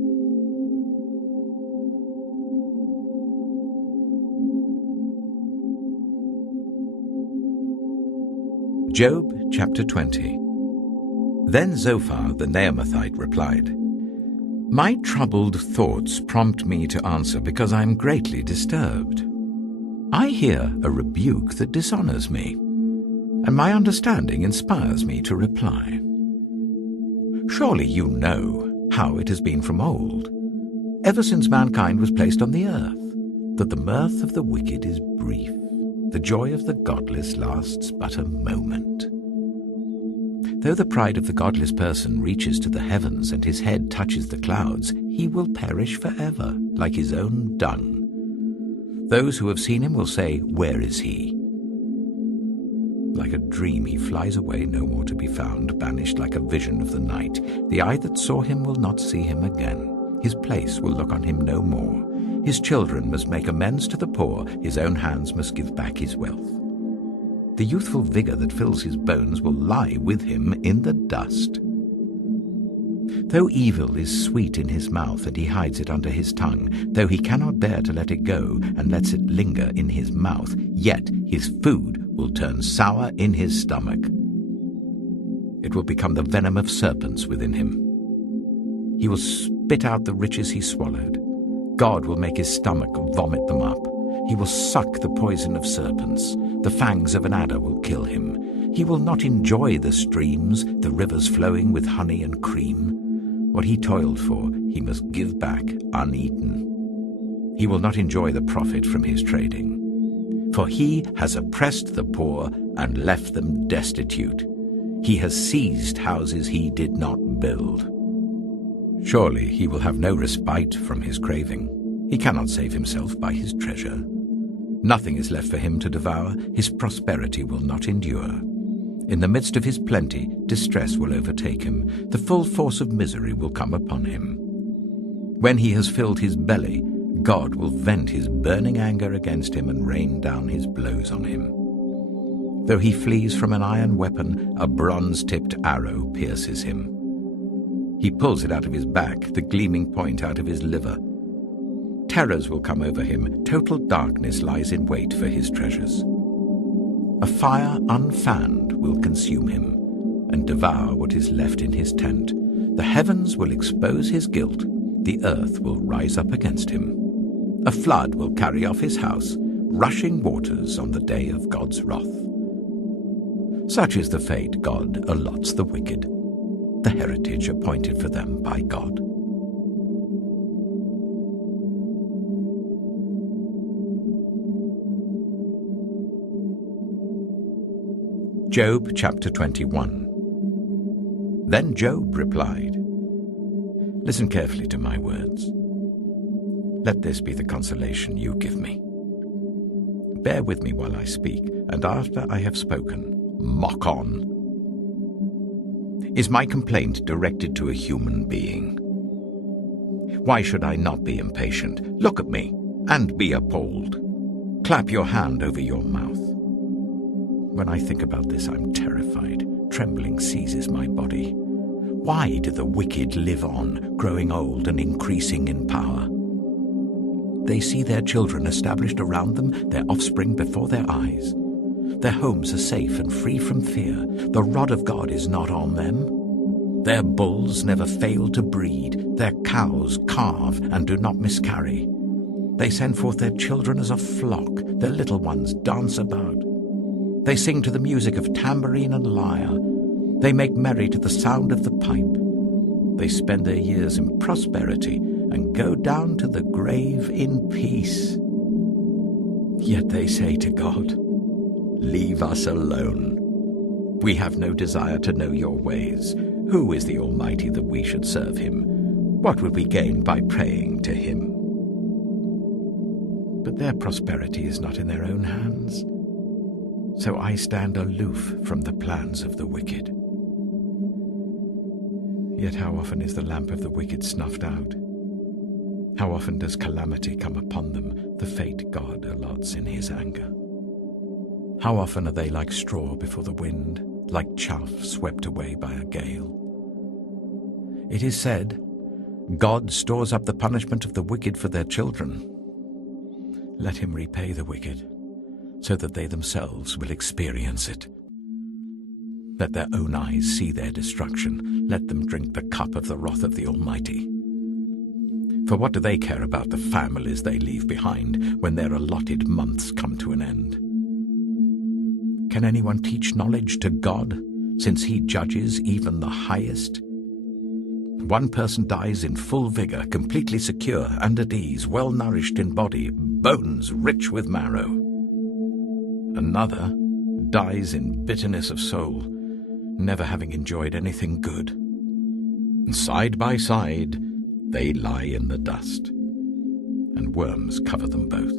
Job chapter 20. Then Zophar the Naamathite replied, "My troubled thoughts prompt me to answer because I am greatly disturbed. I hear a rebuke that dishonors me, and my understanding inspires me to reply. Surely you know how it has been from old, ever since mankind was placed on the earth, that the mirth of the wicked is brief, the joy of the godless lasts but a moment. Though the pride of the godless person reaches to the heavens and his head touches the clouds, he will perish forever, like his own dung. Those who have seen him will say, 'Where is he?' Like a dream he flies away, no more to be found, banished like a vision of the night. The eye that saw him will not see him again. His place will look on him no more. His children must make amends to the poor. His own hands must give back his wealth. The youthful vigor that fills his bones will lie with him in the dust. Though evil is sweet in his mouth and he hides it under his tongue, though he cannot bear to let it go and lets it linger in his mouth, yet his food will turn sour in his stomach. It will become the venom of serpents within him. He will spit out the riches he swallowed. God will make his stomach vomit them up. He will suck the poison of serpents. The fangs of an adder will kill him. He will not enjoy the streams, the rivers flowing with honey and cream. What he toiled for, he must give back uneaten. He will not enjoy the profit from his trading. For he has oppressed the poor and left them destitute. He has seized houses he did not build. Surely he will have no respite from his craving. He cannot save himself by his treasure. Nothing is left for him to devour. His prosperity will not endure. In the midst of his plenty, distress will overtake him. The full force of misery will come upon him. When he has filled his belly, God will vent his burning anger against him and rain down his blows on him. Though he flees from an iron weapon, a bronze-tipped arrow pierces him. He pulls it out of his back, the gleaming point out of his liver. Terrors will come over him. Total darkness lies in wait for his treasures. A fire unfanned will consume him and devour what is left in his tent. The heavens will expose his guilt. The earth will rise up against him. A flood will carry off his house, rushing waters on the day of God's wrath. Such is the fate God allots the wicked, the heritage appointed for them by God. Job chapter 21. Then Job replied, "Listen carefully to my words. Let this be the consolation you give me. Bear with me while I speak, and after I have spoken, mock on. Is my complaint directed to a human being? Why should I not be impatient? Look at me and be appalled. Clap your hand over your mouth. When I think about this, I'm terrified. Trembling seizes my body. Why do the wicked live on, growing old and increasing in power? They see their children established around them, their offspring before their eyes. Their homes are safe and free from fear. The rod of God is not on them. Their bulls never fail to breed. Their cows calve and do not miscarry. They send forth their children as a flock. Their little ones dance about. They sing to the music of tambourine and lyre. They make merry to the sound of the pipe. They spend their years in prosperity and go down to the grave in peace. Yet they say to God, 'Leave us alone. We have no desire to know your ways. Who is the Almighty that we should serve him? What would we gain by praying to him?' But their prosperity is not in their own hands. So I stand aloof from the plans of the wicked. Yet how often is the lamp of the wicked snuffed out? How often does calamity come upon them, the fate God allots in his anger? How often are they like straw before the wind, like chaff swept away by a gale? It is said, 'God stores up the punishment of the wicked for their children.' Let him repay the wicked, so that they themselves will experience it. Let their own eyes see their destruction. Let them drink the cup of the wrath of the Almighty. For what do they care about the families they leave behind when their allotted months come to an end? Can anyone teach knowledge to God, since he judges even the highest? One person dies in full vigor, completely secure and at ease, well nourished in body, bones rich with marrow. Another dies in bitterness of soul, never having enjoyed anything good. Side by side, they lie in the dust, and worms cover them both.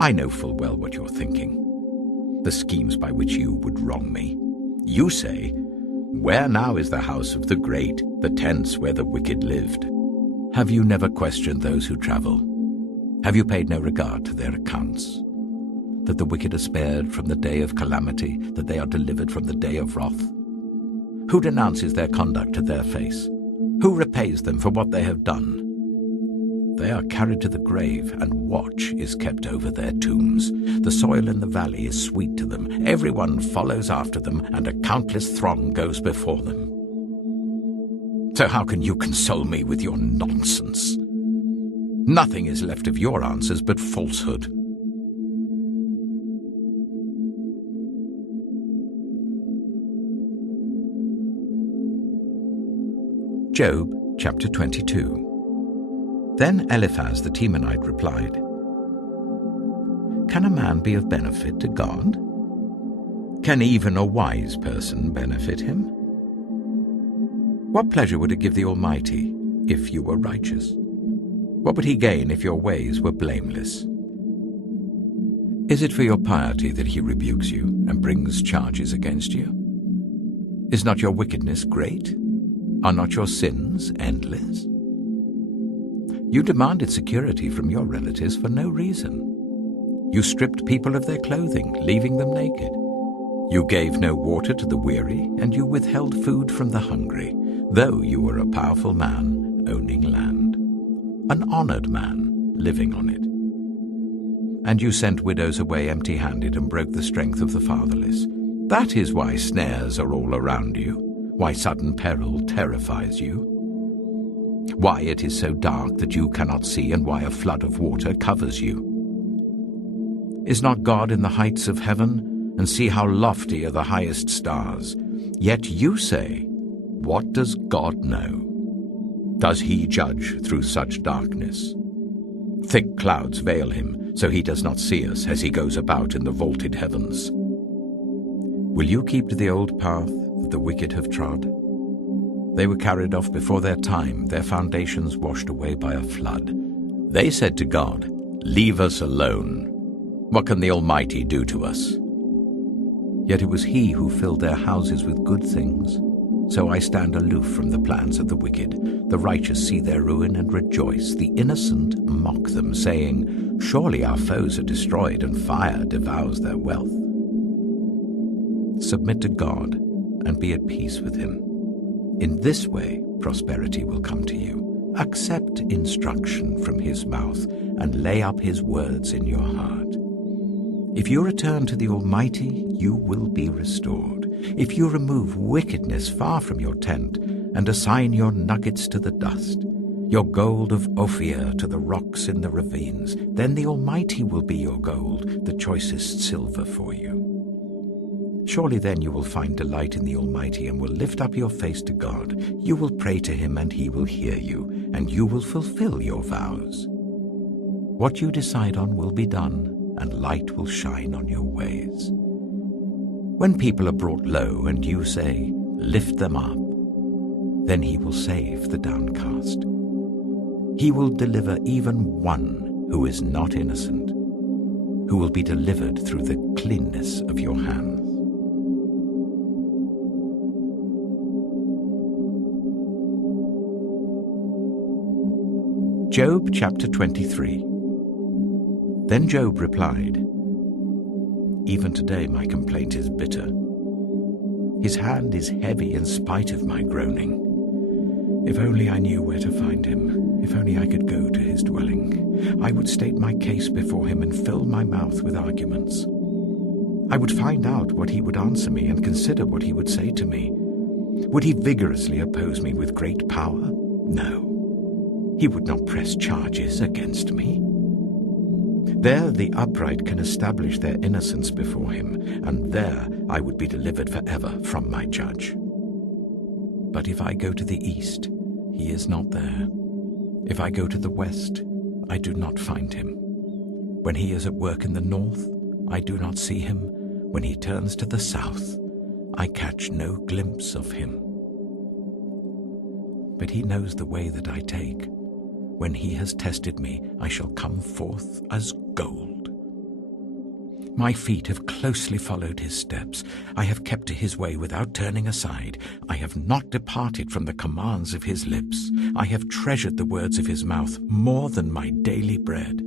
I know full well what you're thinking, the schemes by which you would wrong me. You say, 'Where now is the house of the great, the tents where the wicked lived?' Have you never questioned those who travel? Have you paid no regard to their accounts? That the wicked are spared from the day of calamity, that they are delivered from the day of wrath? Who denounces their conduct to their face? Who repays them for what they have done? They are carried to the grave, and watch is kept over their tombs. The soil in the valley is sweet to them. Everyone follows after them, and a countless throng goes before them. So how can you console me with your nonsense? Nothing is left of your answers but falsehood. Job chapter 22. Then Eliphaz the Temanite replied, "Can a man be of benefit to God? Can even a wise person benefit him? What pleasure would it give the Almighty if you were righteous? What would he gain if your ways were blameless? Is it for your piety that he rebukes you and brings charges against you? Is not your wickedness great? Are not your sins endless? You demanded security from your relatives for no reason. You stripped people of their clothing, leaving them naked. You gave no water to the weary, and you withheld food from the hungry, though you were a powerful man owning land, an honored man living on it. And you sent widows away empty-handed and broke the strength of the fatherless. That is why snares are all around you, why sudden peril terrifies you, why it is so dark that you cannot see, and why a flood of water covers you. Is not God in the heights of heaven? And see how lofty are the highest stars. Yet you say, what does God know? Does he judge through such darkness? Thick clouds veil him, so he does not see us as he goes about in the vaulted heavens. Will you keep to the old path that the wicked have trod? They were carried off before their time, their foundations washed away by a flood. They said to God, leave us alone. What can the Almighty do to us? Yet it was he who filled their houses with good things. So I stand aloof from the plans of the wicked. The righteous see their ruin and rejoice. The innocent mock them, saying, surely our foes are destroyed, and fire devours their wealth. Submit to God and be at peace with him. In this way prosperity will come to you. Accept instruction from his mouth and lay up his words in your heart. If you return to the Almighty, you will be restored. If you remove wickedness far from your tent and assign your nuggets to the dust, your gold of Ophir to the rocks in the ravines, then the Almighty will be your gold, the choicest silver for you. Surely then you will find delight in the Almighty and will lift up your face to God. You will pray to him and he will hear you, and you will fulfill your vows. What you decide on will be done, and light will shine on your ways. When people are brought low and you say, lift them up, then he will save the downcast. He will deliver even one who is not innocent, who will be delivered through the cleanness of your hands. Job chapter 23. Then Job replied, even today my complaint is bitter. His hand is heavy in spite of my groaning. If only I knew where to find him, if only I could go to his dwelling, I would state my case before him and fill my mouth with arguments. I would find out what he would answer me and consider what he would say to me. Would he vigorously oppose me with great power? No, he would not press charges against me. There the upright can establish their innocence before him, and there I would be delivered forever from my judge. But if I go to the east, he is not there. If I go to the west, I do not find him. When he is at work in the north, I do not see him. When he turns to the south, I catch no glimpse of him. But he knows the way that I take. When he has tested me, I shall come forth as gold. My feet have closely followed his steps. I have kept to his way without turning aside. I have not departed from the commands of his lips. I have treasured the words of his mouth more than my daily bread.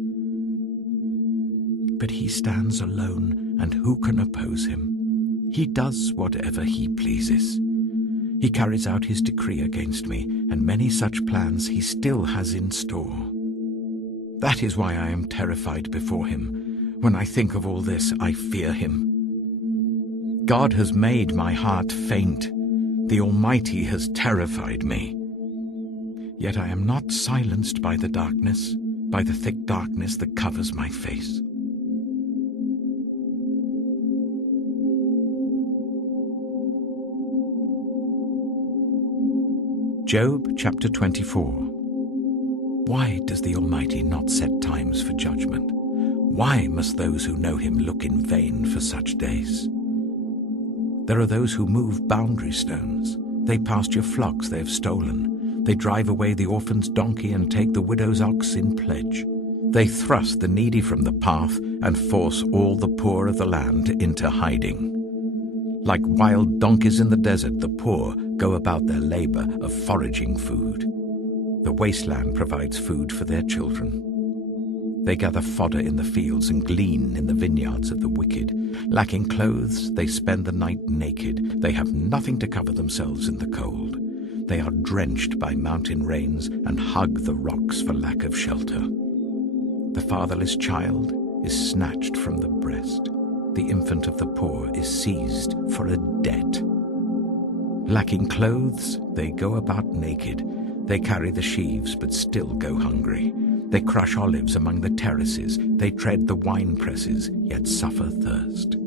But he stands alone, and who can oppose him? He does whatever he pleases. He carries out his decree against me, and many such plans he still has in store. That is why I am terrified before him. When I think of all this, I fear him. God has made my heart faint. The Almighty has terrified me. Yet I am not silenced by the darkness, by the thick darkness that covers my face. Job chapter 24. Why does the Almighty not set times for judgment? Why must those who know him look in vain for such days? There are those who move boundary stones. They pasture flocks they have stolen. They drive away the orphan's donkey and take the widow's ox in pledge. They thrust the needy from the path and force all the poor of the land into hiding. Like wild donkeys in the desert, the poor go about their labor of foraging food. The wasteland provides food for their children. They gather fodder in the fields and glean in the vineyards of the wicked. Lacking clothes, they spend the night naked. They have nothing to cover themselves in the cold. They are drenched by mountain rains and hug the rocks for lack of shelter. The fatherless child is snatched from the breast. The infant of the poor is seized for a debt. Lacking clothes, they go about naked. They carry the sheaves but still go hungry. They crush olives among the terraces. They tread the wine presses, yet suffer thirst.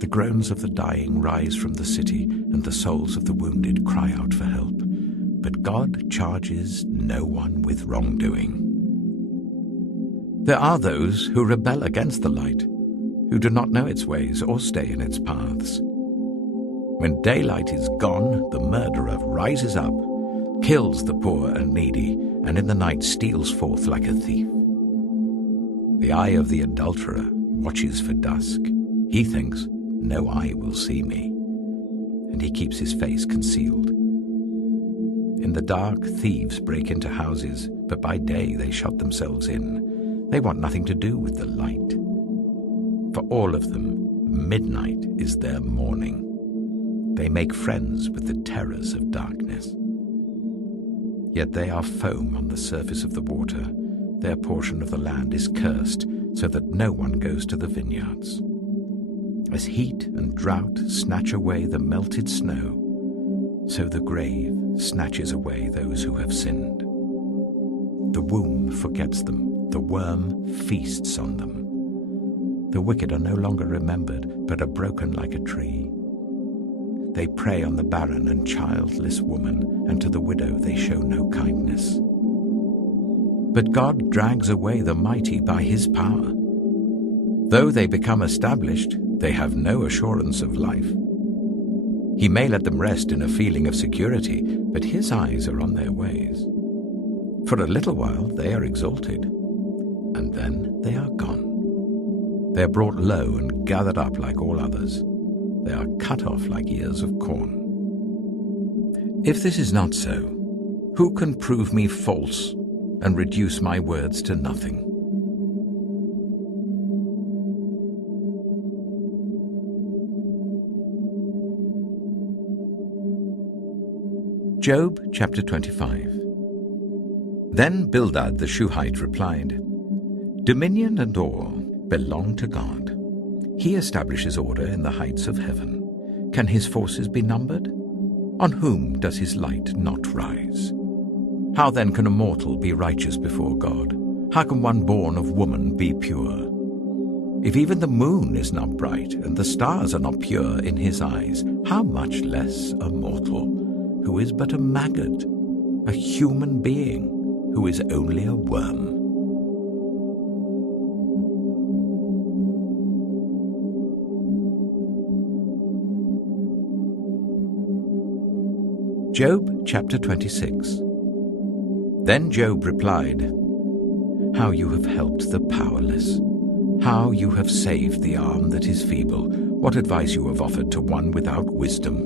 The groans of the dying rise from the city, and the souls of the wounded cry out for help. But God charges no one with wrongdoing. There are those who rebel against the light, who do not know its ways or stay in its paths. When daylight is gone, the murderer rises up, kills the poor and needy, and in the night steals forth like a thief. The eye of the adulterer watches for dusk. He thinks, no eye will see me, and he keeps his face concealed. In the dark, thieves break into houses, but by day they shut themselves in. They want nothing to do with the light. For all of them, midnight is their morning. They make friends with the terrors of darkness. Yet they are foam on the surface of the water. Their portion of the land is cursed, so that no one goes to the vineyards. As heat and drought snatch away the melted snow, so the grave snatches away those who have sinned. The womb forgets them, the worm feasts on them. The wicked are no longer remembered, but are broken like a tree. They prey on the barren and childless woman, and to the widow they show no kindness. But God drags away the mighty by his power. Though they become established, they have no assurance of life. He may let them rest in a feeling of security, but his eyes are on their ways. For a little while they are exalted, and then they are gone. They are brought low and gathered up like all others. They are cut off like ears of corn. If this is not so, who can prove me false and reduce my words to nothing? Job chapter 25. Then Bildad the Shuhite replied, Dominion and awe belong to God. He establishes order in the heights of heaven. Can his forces be numbered? On whom does his light not rise? How then can a mortal be righteous before God? How can one born of woman be pure? If even the moon is not bright and the stars are not pure in his eyes, how much less a mortal, who is but a maggot, a human being, who is only a worm. Job chapter 26. Then Job replied, How you have helped the powerless, how you have saved the arm that is feeble, what advice you have offered to one without wisdom,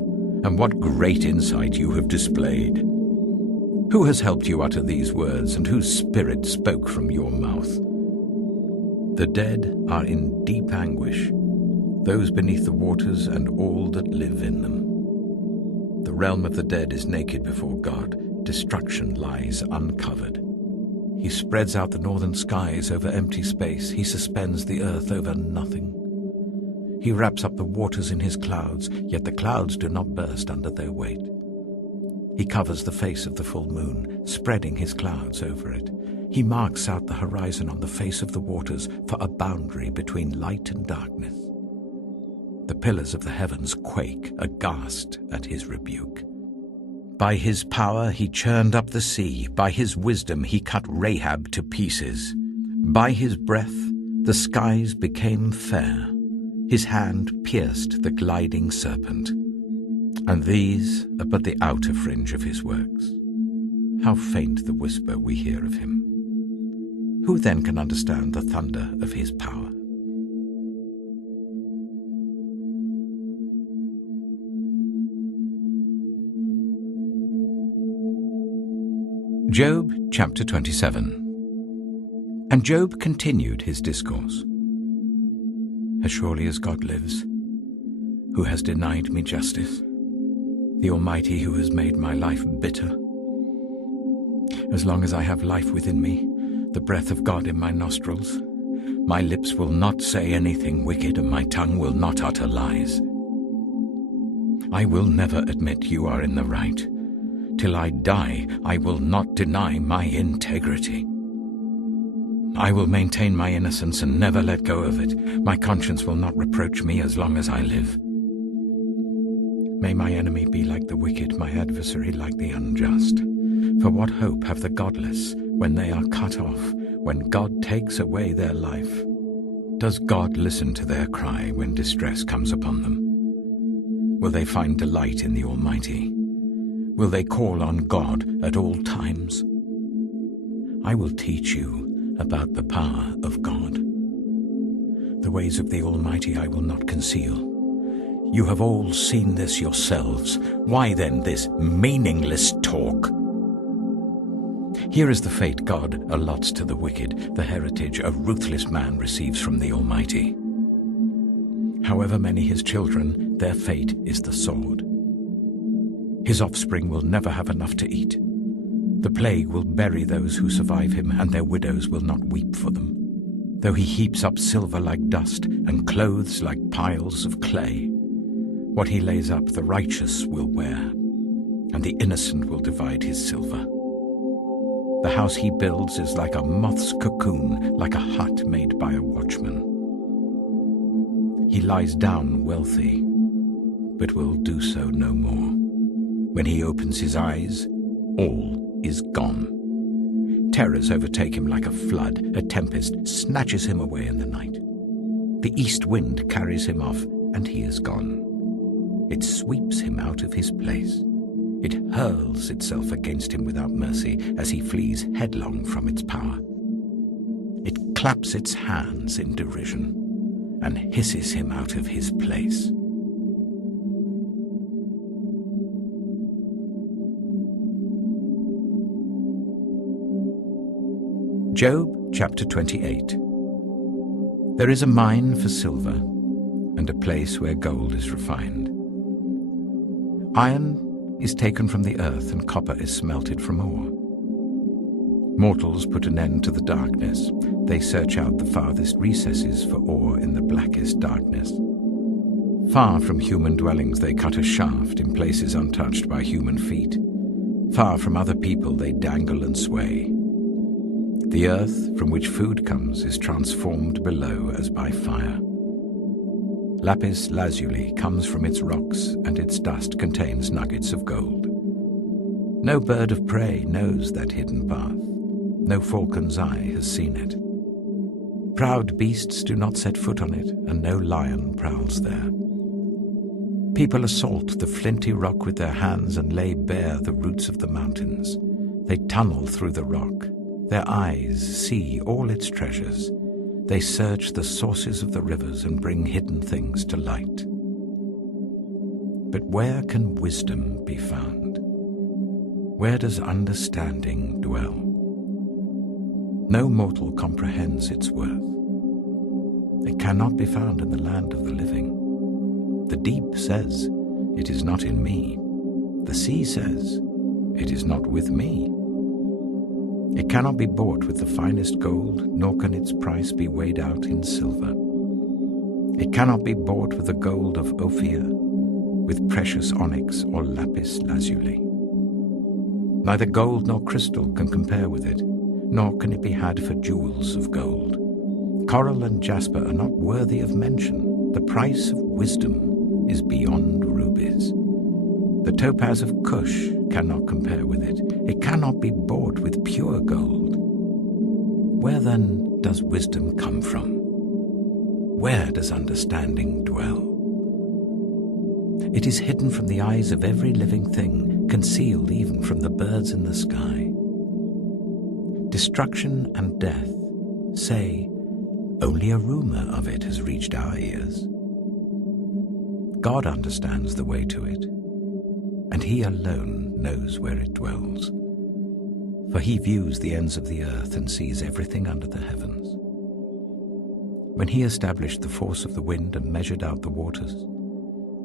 and what great insight you have displayed. Who has helped you utter these words, and whose spirit spoke from your mouth? The dead are in deep anguish, those beneath the waters and all that live in them. The realm of the dead is naked before God. Destruction lies uncovered. He spreads out the northern skies over empty space. He suspends the earth over nothing. He wraps up the waters in his clouds, yet the clouds do not burst under their weight. He covers the face of the full moon, spreading his clouds over it. He marks out the horizon on the face of the waters for a boundary between light and darkness. The pillars of the heavens quake, aghast at his rebuke. By his power he churned up the sea. By his wisdom he cut Rahab to pieces. By his breath the skies became fair. His hand pierced the gliding serpent. And these are but the outer fringe of his works. How faint the whisper we hear of him. Who then can understand the thunder of his power? Job chapter 27. And Job continued his discourse. As surely as God lives, who has denied me justice, the Almighty who has made my life bitter. As long as I have life within me, the breath of God in my nostrils, my lips will not say anything wicked, and my tongue will not utter lies. I will never admit you are in the right. Till I die, I will not deny my integrity. I will maintain my innocence and never let go of it. My conscience will not reproach me as long as I live. May my enemy be like the wicked, my adversary like the unjust. For what hope have the godless when they are cut off, when God takes away their life? Does God listen to their cry when distress comes upon them? Will they find delight in the Almighty? Will they call on God at all times? I will teach you about the power of God. The ways of the Almighty I will not conceal. You have all seen this yourselves. Why then this meaningless talk? Here is the fate God allots to the wicked, the heritage a ruthless man receives from the Almighty. However many his children, their fate is the sword. His offspring will never have enough to eat. The plague will bury those who survive him, and their widows will not weep for them. Though he heaps up silver like dust, and clothes like piles of clay, what he lays up the righteous will wear, and the innocent will divide his silver. The house he builds is like a moth's cocoon, like a hut made by a watchman. He lies down wealthy, but will do so no more. When he opens his eyes, all is gone. Terrors overtake him like a flood. A tempest snatches him away in the night. The east wind carries him off, and he is gone. It sweeps him out of his place. It hurls itself against him without mercy as he flees headlong from its power. It claps its hands in derision and hisses him out of his place. Job chapter 28. There is a mine for silver, and a place where gold is refined. Iron is taken from the earth, and copper is smelted from ore. Mortals put an end to the darkness. They search out the farthest recesses for ore in the blackest darkness. Far from human dwellings they cut a shaft in places untouched by human feet. Far from other people they dangle and sway. The earth from which food comes is transformed below as by fire. Lapis lazuli comes from its rocks, and its dust contains nuggets of gold. No bird of prey knows that hidden path. No falcon's eye has seen it. Proud beasts do not set foot on it, and no lion prowls there. People assault the flinty rock with their hands and lay bare the roots of the mountains. They tunnel through the rock. Their eyes see all its treasures. They search the sources of the rivers and bring hidden things to light. But where can wisdom be found? Where does understanding dwell? No mortal comprehends its worth. It cannot be found in the land of the living. The deep says, "It is not in me." The sea says, "It is not with me." It cannot be bought with the finest gold, nor can its price be weighed out in silver. It cannot be bought with the gold of Ophir, with precious onyx or lapis lazuli. Neither gold nor crystal can compare with it, nor can it be had for jewels of gold. Coral and jasper are not worthy of mention. The price of wisdom is beyond rubies. The topaz of Cush cannot compare with it. It cannot be bought with pure gold. Where then does wisdom come from? Where does understanding dwell? It is hidden from the eyes of every living thing, concealed even from the birds in the sky. Destruction and death say, only a rumor of it has reached our ears. God understands the way to it, and he alone knows where it dwells. For he views the ends of the earth and sees everything under the heavens. When he established the force of the wind and measured out the waters,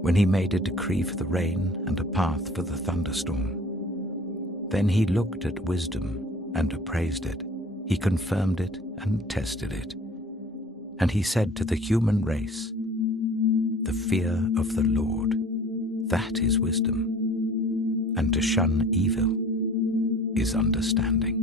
when he made a decree for the rain and a path for the thunderstorm, then he looked at wisdom and appraised it. He confirmed it and tested it. And he said to the human race, the fear of the Lord, that is wisdom, and to shun evil is understanding.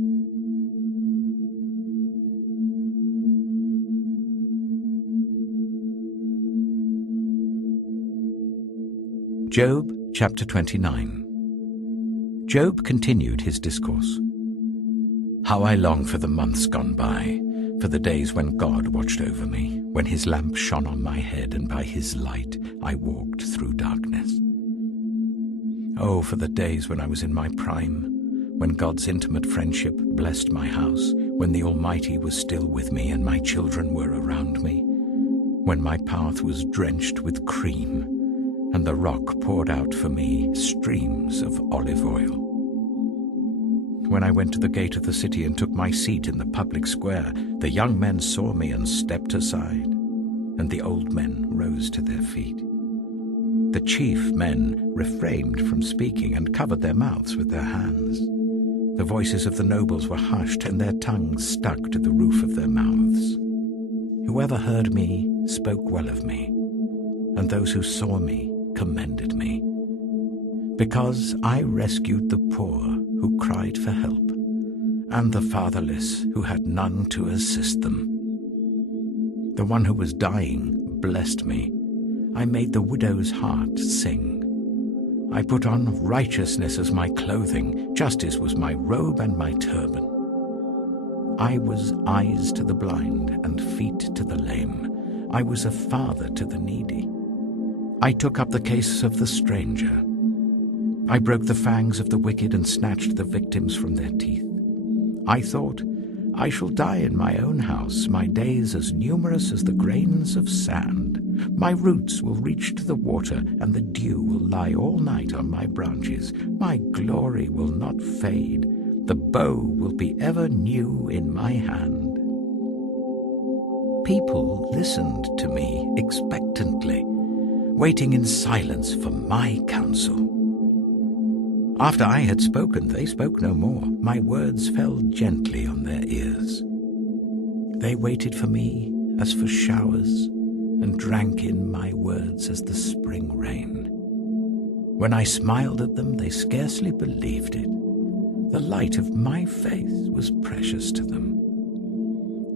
Job chapter 29. Job continued his discourse. How I long for the months gone by, for the days when God watched over me, when his lamp shone on my head and by his light I walked through darkness. Oh, for the days when I was in my prime, when God's intimate friendship blessed my house, when the Almighty was still with me and my children were around me, when my path was drenched with cream and the rock poured out for me streams of olive oil. When I went to the gate of the city and took my seat in the public square, the young men saw me and stepped aside, and the old men rose to their feet. The chief men refrained from speaking and covered their mouths with their hands. The voices of the nobles were hushed, and their tongues stuck to the roof of their mouths. Whoever heard me spoke well of me, and those who saw me commended me, because I rescued the poor who cried for help, and the fatherless who had none to assist them. The one who was dying blessed me. I made the widow's heart sing. I put on righteousness as my clothing, justice was my robe and my turban. I was eyes to the blind and feet to the lame. I was a father to the needy. I took up the case of the stranger. I broke the fangs of the wicked and snatched the victims from their teeth. I thought, I shall die in my own house, my days as numerous as the grains of sand. My roots will reach to the water, and the dew will lie all night on my branches. My glory will not fade. The bow will be ever new in my hand. People listened to me expectantly, waiting in silence for my counsel. After I had spoken, they spoke no more. My words fell gently on their ears. They waited for me as for showers, and drank in my words as the spring rain. When I smiled at them, they scarcely believed it. The light of my faith was precious to them.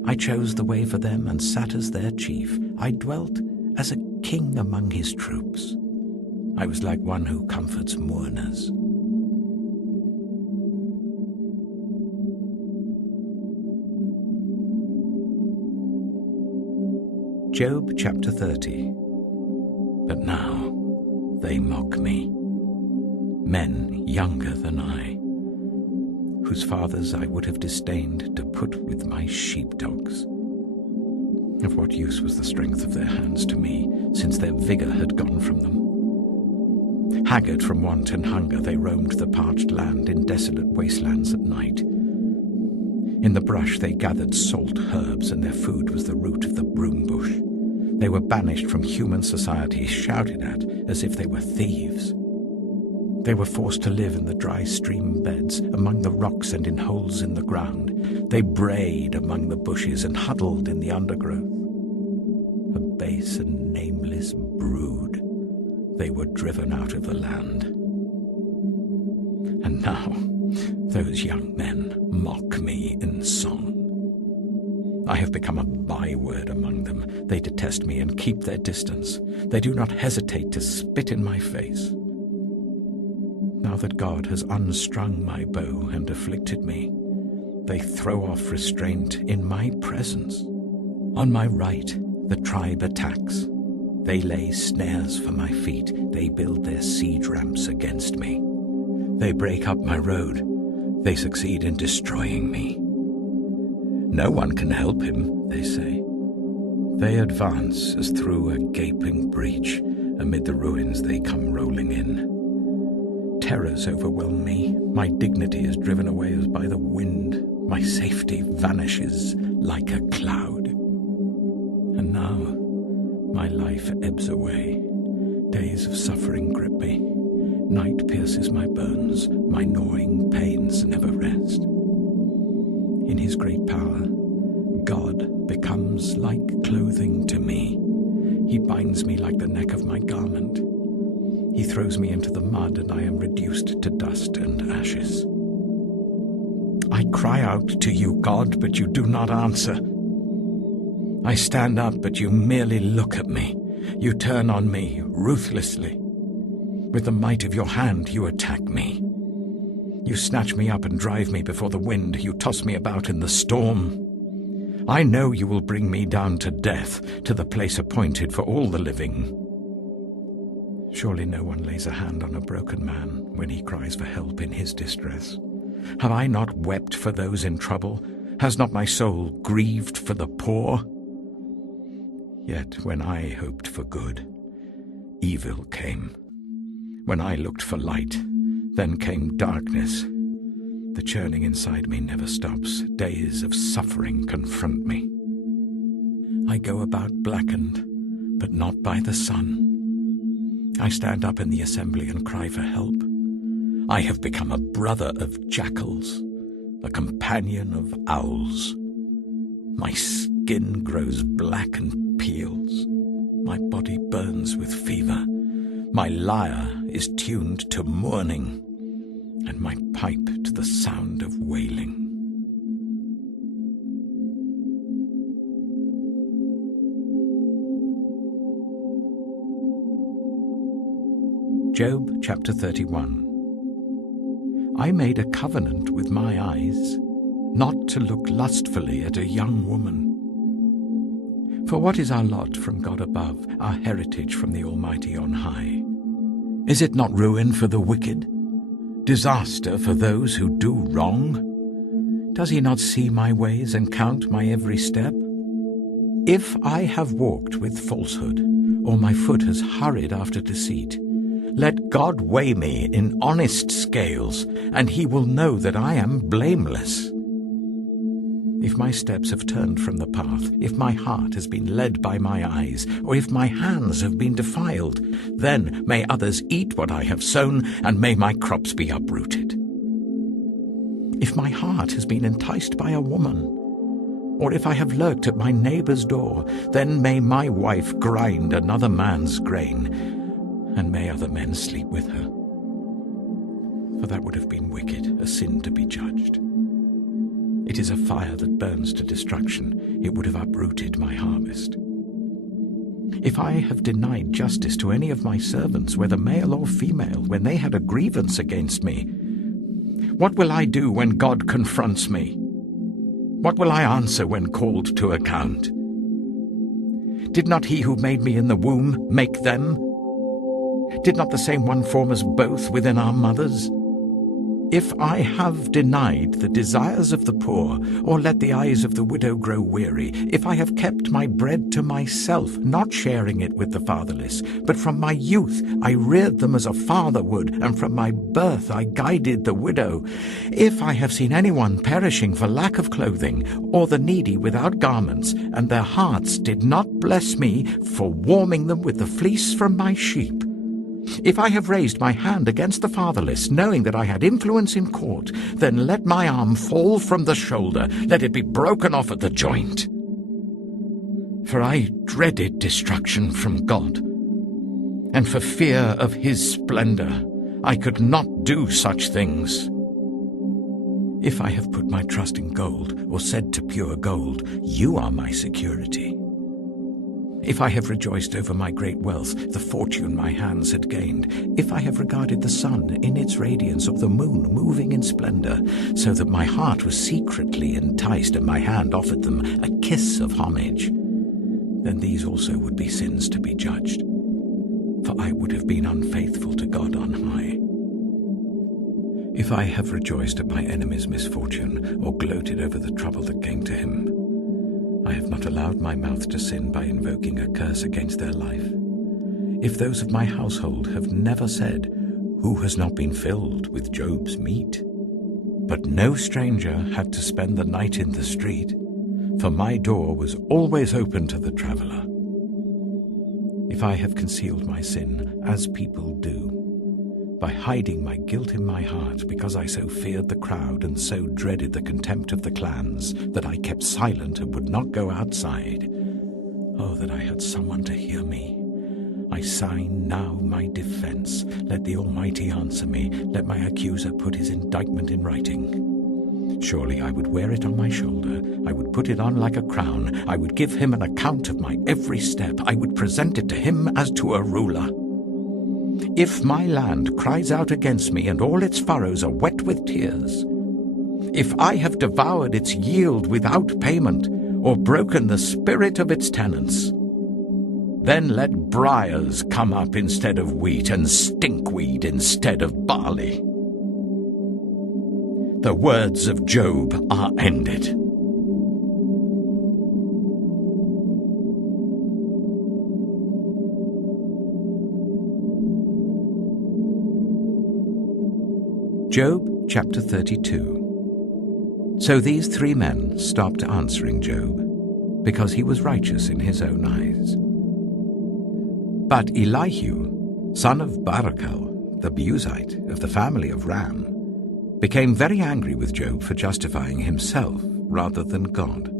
I chose the way for them and sat as their chief. I dwelt as a king among his troops. I was like one who comforts mourners. Job chapter 30. But now they mock me, men younger than I, whose fathers I would have disdained to put with my sheepdogs. Of what use was the strength of their hands to me, since their vigor had gone from them? Haggard from want and hunger, they roamed the parched land in desolate wastelands at night. In the brush they gathered salt herbs, and their food was the root of the broom bush. They were banished from human society, shouted at as if they were thieves. They were forced to live in the dry stream beds, among the rocks and in holes in the ground. They brayed among the bushes and huddled in the undergrowth. A base and nameless brood, they were driven out of the land. And now those young men mock me in song. I have become a byword among them. They detest me and keep their distance. They do not hesitate to spit in my face. Now that God has unstrung my bow and afflicted me. They throw off restraint in my presence. On my right, the tribe attacks. They lay snares for my feet. They build their siege ramps against me. They break up my road. They succeed in destroying me. No one can help him, they say. They advance as through a gaping breach. Amid the ruins they come rolling in. Terrors overwhelm me. My dignity is driven away as by the wind. My safety vanishes like a cloud. And now my life ebbs away. Days of suffering grip me. Night pierces my bones. My gnawing pains never rest. In his great power, God becomes like clothing to me. He binds me like the neck of my garment. He throws me into the mud, and I am reduced to dust and ashes. I cry out to you, God, but you do not answer. I stand up, but you merely look at me. You turn on me ruthlessly. With the might of your hand, you attack me. You snatch me up and drive me before the wind. You toss me about in the storm. I know you will bring me down to death, to the place appointed for all the living. Surely no one lays a hand on a broken man when he cries for help in his distress. Have I not wept for those in trouble? Has not my soul grieved for the poor? Yet when I hoped for good, evil came. When I looked for light, then came darkness. The churning inside me never stops. Days of suffering confront me. I go about blackened, but not by the sun. I stand up in the assembly and cry for help. I have become a brother of jackals, a companion of owls. My skin grows black and peels. My body burns with fever. My lyre is tuned to mourning, and my pipe to the sound of wailing. Job chapter 31. I made a covenant with my eyes, not to look lustfully at a young woman. For what is our lot from God above, our heritage from the Almighty on high? Is it not ruin for the wicked? Disaster for those who do wrong? Does he not see my ways and count my every step? If I have walked with falsehood, or my foot has hurried after deceit, let God weigh me in honest scales, and he will know that I am blameless. If my steps have turned from the path, if my heart has been led by my eyes, or if my hands have been defiled, then may others eat what I have sown, and may my crops be uprooted. If my heart has been enticed by a woman, or if I have lurked at my neighbor's door, then may my wife grind another man's grain, and may other men sleep with her. For that would have been wicked, a sin to be judged. It is a fire that burns to destruction. It would have uprooted my harvest. If I have denied justice to any of my servants, whether male or female, when they had a grievance against me, what will I do when God confronts me? What will I answer when called to account? Did not he who made me in the womb make them? Did not the same one form us both within our mothers? If I have denied the desires of the poor, or let the eyes of the widow grow weary, if I have kept my bread to myself, not sharing it with the fatherless, but from my youth I reared them as a father would, and from my birth I guided the widow, if I have seen anyone perishing for lack of clothing, or the needy without garments, and their hearts did not bless me for warming them with the fleece from my sheep, if I have raised my hand against the fatherless, knowing that I had influence in court, then let my arm fall from the shoulder, let it be broken off at the joint. For I dreaded destruction from God, and for fear of his splendor I could not do such things. If I have put my trust in gold, or said to pure gold, you are my security, If I have rejoiced over my great wealth, the fortune my hands had gained, if I have regarded the sun in its radiance, or the moon moving in splendor, so that my heart was secretly enticed and my hand offered them a kiss of homage, then these also would be sins to be judged, for I would have been unfaithful to God on high. If I have rejoiced at my enemy's misfortune, or gloated over the trouble that came to him, I have not allowed my mouth to sin by invoking a curse against their life. If those of my household have never said, "Who has not been filled with Job's meat?" But no stranger had to spend the night in the street, for my door was always open to the traveler. If I have concealed my sin, as people do, by hiding my guilt in my heart, because I so feared the crowd and so dreaded the contempt of the clans, that I kept silent and would not go outside. Oh, that I had someone to hear me. I sign now my defense. Let the Almighty answer me. Let my accuser put his indictment in writing. Surely I would wear it on my shoulder. I would put it on like a crown. I would give him an account of my every step. I would present it to him as to a ruler. If my land cries out against me and all its furrows are wet with tears, if I have devoured its yield without payment or broken the spirit of its tenants, then let briars come up instead of wheat and stinkweed instead of barley. The words of Job are ended. Job chapter 32. So these three men stopped answering Job, because he was righteous in his own eyes. But Elihu, son of Barachel, the Buzite of the family of Ram, became very angry with Job for justifying himself rather than God.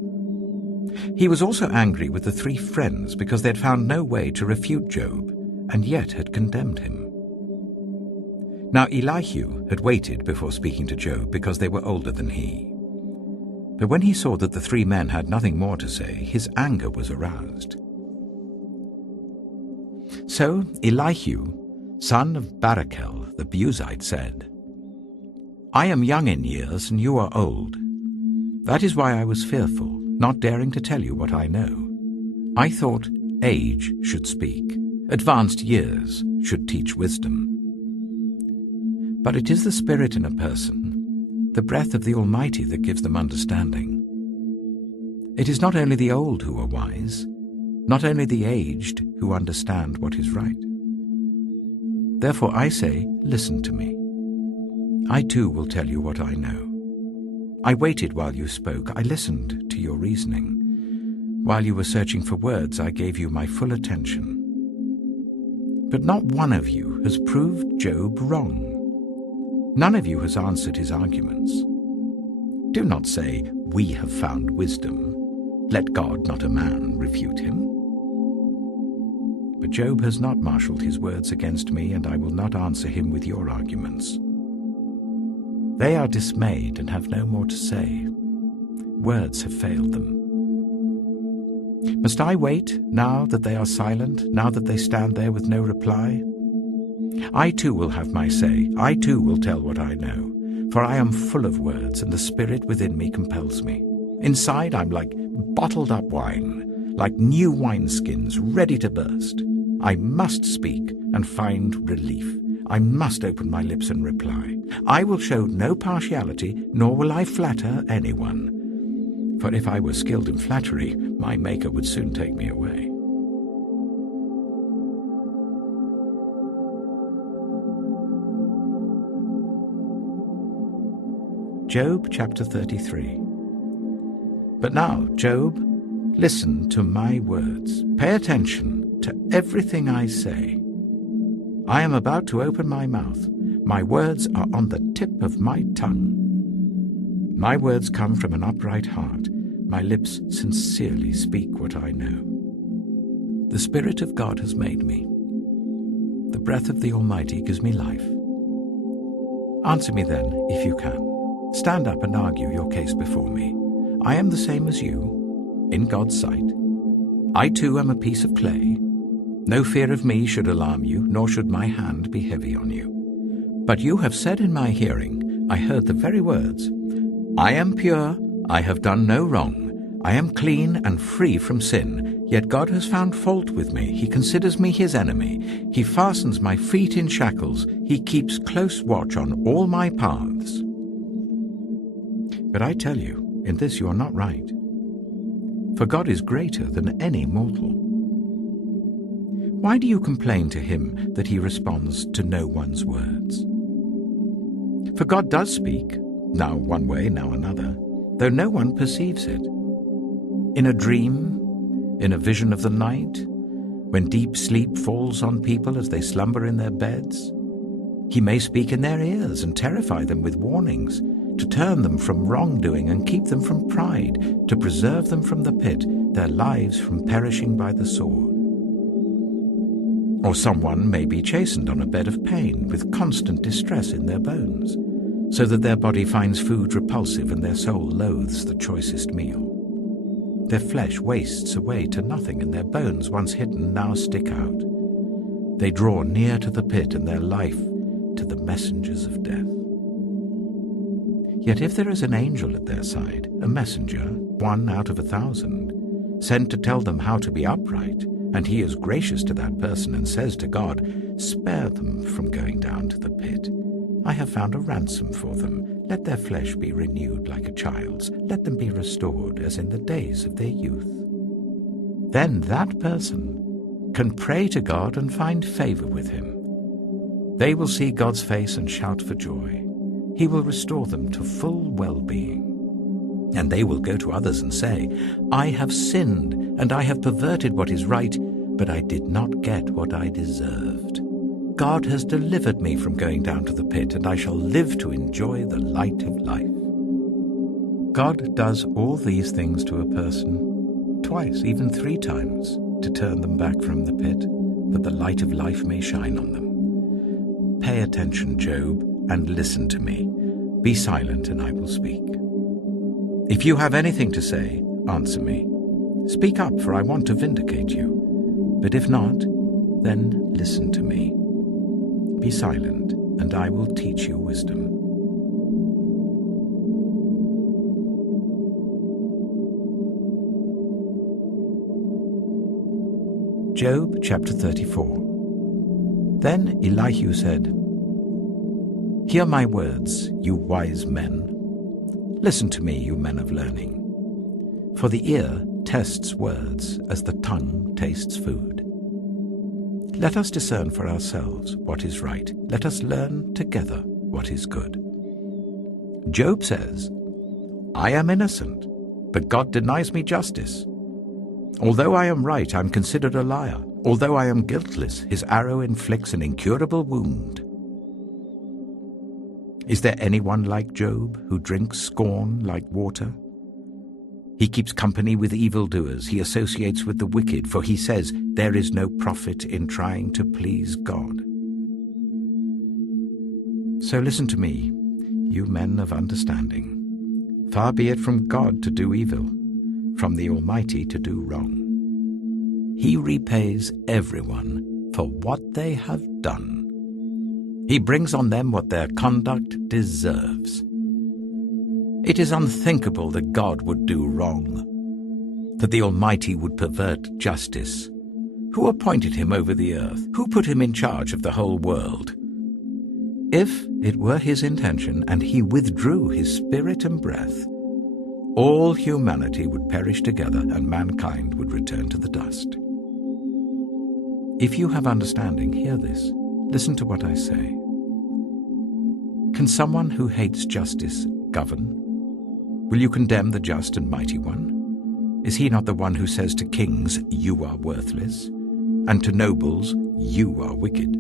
He was also angry with the three friends because they had found no way to refute Job and yet had condemned him. Now Elihu had waited before speaking to Job because they were older than he. But when he saw that the three men had nothing more to say, his anger was aroused. So Elihu, son of Barachel the Buzite, said, "I am young in years and you are old. That is why I was fearful, not daring to tell you what I know. I thought age should speak, advanced years should teach wisdom. But it is the spirit in a person, the breath of the Almighty, that gives them understanding. It is not only the old who are wise, not only the aged who understand what is right. Therefore I say, listen to me. I too will tell you what I know. I waited while you spoke. I listened to your reasoning. While you were searching for words, I gave you my full attention. But not one of you has proved Job wrong. None of you has answered his arguments. Do not say, 'We have found wisdom.' Let God, not a man, refute him. But Job has not marshaled his words against me, and I will not answer him with your arguments. They are dismayed and have no more to say. Words have failed them. Must I wait now that they are silent, now that they stand there with no reply? I too will have my say. I too will tell what I know. For I am full of words, and the spirit within me compels me. Inside I'm like bottled up wine, like new wineskins ready to burst. I must speak and find relief. I must open my lips and reply. I will show no partiality, nor will I flatter anyone. For if I were skilled in flattery, my Maker would soon take me away. Job chapter 33. But now, Job, listen to my words. Pay attention to everything I say. I am about to open my mouth. My words are on the tip of my tongue. My words come from an upright heart. My lips sincerely speak what I know. The Spirit of God has made me. The breath of the Almighty gives me life. Answer me then, if you can. Stand up and argue your case before me. I am the same as you, in God's sight. I too am a piece of clay. No fear of me should alarm you, nor should my hand be heavy on you. But you have said in my hearing, I heard the very words, I am pure, I have done no wrong. I am clean and free from sin, yet God has found fault with me. He considers me his enemy. He fastens my feet in shackles. He keeps close watch on all my paths. But I tell you, in this you are not right. For God is greater than any mortal. Why do you complain to him that he responds to no one's words? For God does speak, now one way, now another, though no one perceives it. In a dream, in a vision of the night, when deep sleep falls on people as they slumber in their beds, he may speak in their ears and terrify them with warnings, to turn them from wrongdoing and keep them from pride, to preserve them from the pit, their lives from perishing by the sword. Or someone may be chastened on a bed of pain, with constant distress in their bones, so that their body finds food repulsive and their soul loathes the choicest meal. Their flesh wastes away to nothing, and their bones, once hidden, now stick out. They draw near to the pit, and their life to the messengers of death. Yet if there is an angel at their side, a messenger, 1 out of 1,000, sent to tell them how to be upright, and he is gracious to that person and says to God, spare them from going down to the pit. I have found a ransom for them. Let their flesh be renewed like a child's. Let them be restored as in the days of their youth. Then that person can pray to God and find favor with him. They will see God's face and shout for joy. He will restore them to full well-being. And they will go to others and say, I have sinned, and I have perverted what is right, but I did not get what I deserved. God has delivered me from going down to the pit, and I shall live to enjoy the light of life. God does all these things to a person, twice, even 3 times, to turn them back from the pit, that the light of life may shine on them. Pay attention, Job, and listen to me. Be silent, and I will speak. If you have anything to say, answer me. Speak up, for I want to vindicate you. But if not, then listen to me. Be silent, and I will teach you wisdom. Job chapter 34. Then Elihu said, Hear my words, you wise men. Listen to me, you men of learning. For the ear tests words as the tongue tastes food. Let us discern for ourselves what is right. Let us learn together what is good. Job says, I am innocent, but God denies me justice. Although I am right, I am considered a liar. Although I am guiltless, his arrow inflicts an incurable wound. Is there anyone like Job, who drinks scorn like water? He keeps company with evildoers. He associates with the wicked, for he says, there is no profit in trying to please God. So listen to me, you men of understanding. Far be it from God to do evil, from the Almighty to do wrong. He repays everyone for what they have done. He brings on them what their conduct deserves. It is unthinkable that God would do wrong, that the Almighty would pervert justice. Who appointed him over the earth? Who put him in charge of the whole world? If it were his intention and he withdrew his spirit and breath, all humanity would perish together and mankind would return to the dust. If you have understanding, hear this. Listen to what I say. Can someone who hates justice govern? Will you condemn the just and mighty one? Is he not the one who says to kings, you are worthless, and to nobles, you are wicked?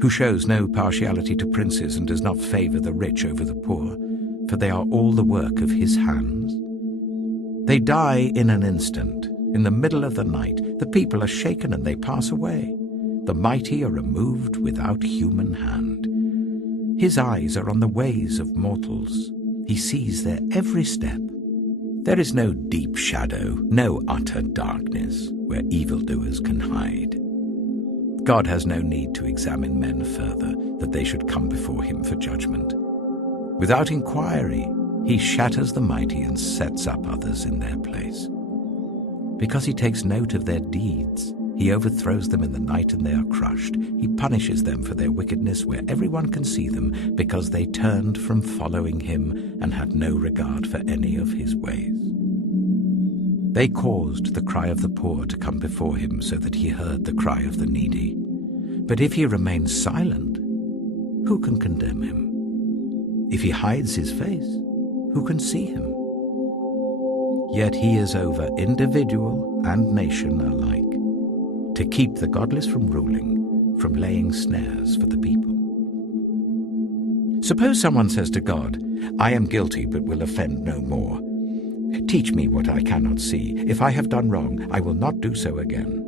Who shows no partiality to princes and does not favor the rich over the poor, for they are all the work of his hands? They die in an instant, in the middle of the night. The people are shaken and they pass away. The mighty are removed without human hand. His eyes are on the ways of mortals. He sees their every step. There is no deep shadow, no utter darkness where evildoers can hide. God has no need to examine men further, that they should come before him for judgment. Without inquiry, he shatters the mighty and sets up others in their place. Because he takes note of their deeds, he overthrows them in the night and they are crushed. He punishes them for their wickedness where everyone can see them, because they turned from following him and had no regard for any of his ways. They caused the cry of the poor to come before him, so that he heard the cry of the needy. But if he remains silent, who can condemn him? If he hides his face, who can see him? Yet he is over individual and nation alike, to keep the godless from ruling, from laying snares for the people. Suppose someone says to God, "I am guilty but will offend no more. Teach me what I cannot see. If I have done wrong, I will not do so again."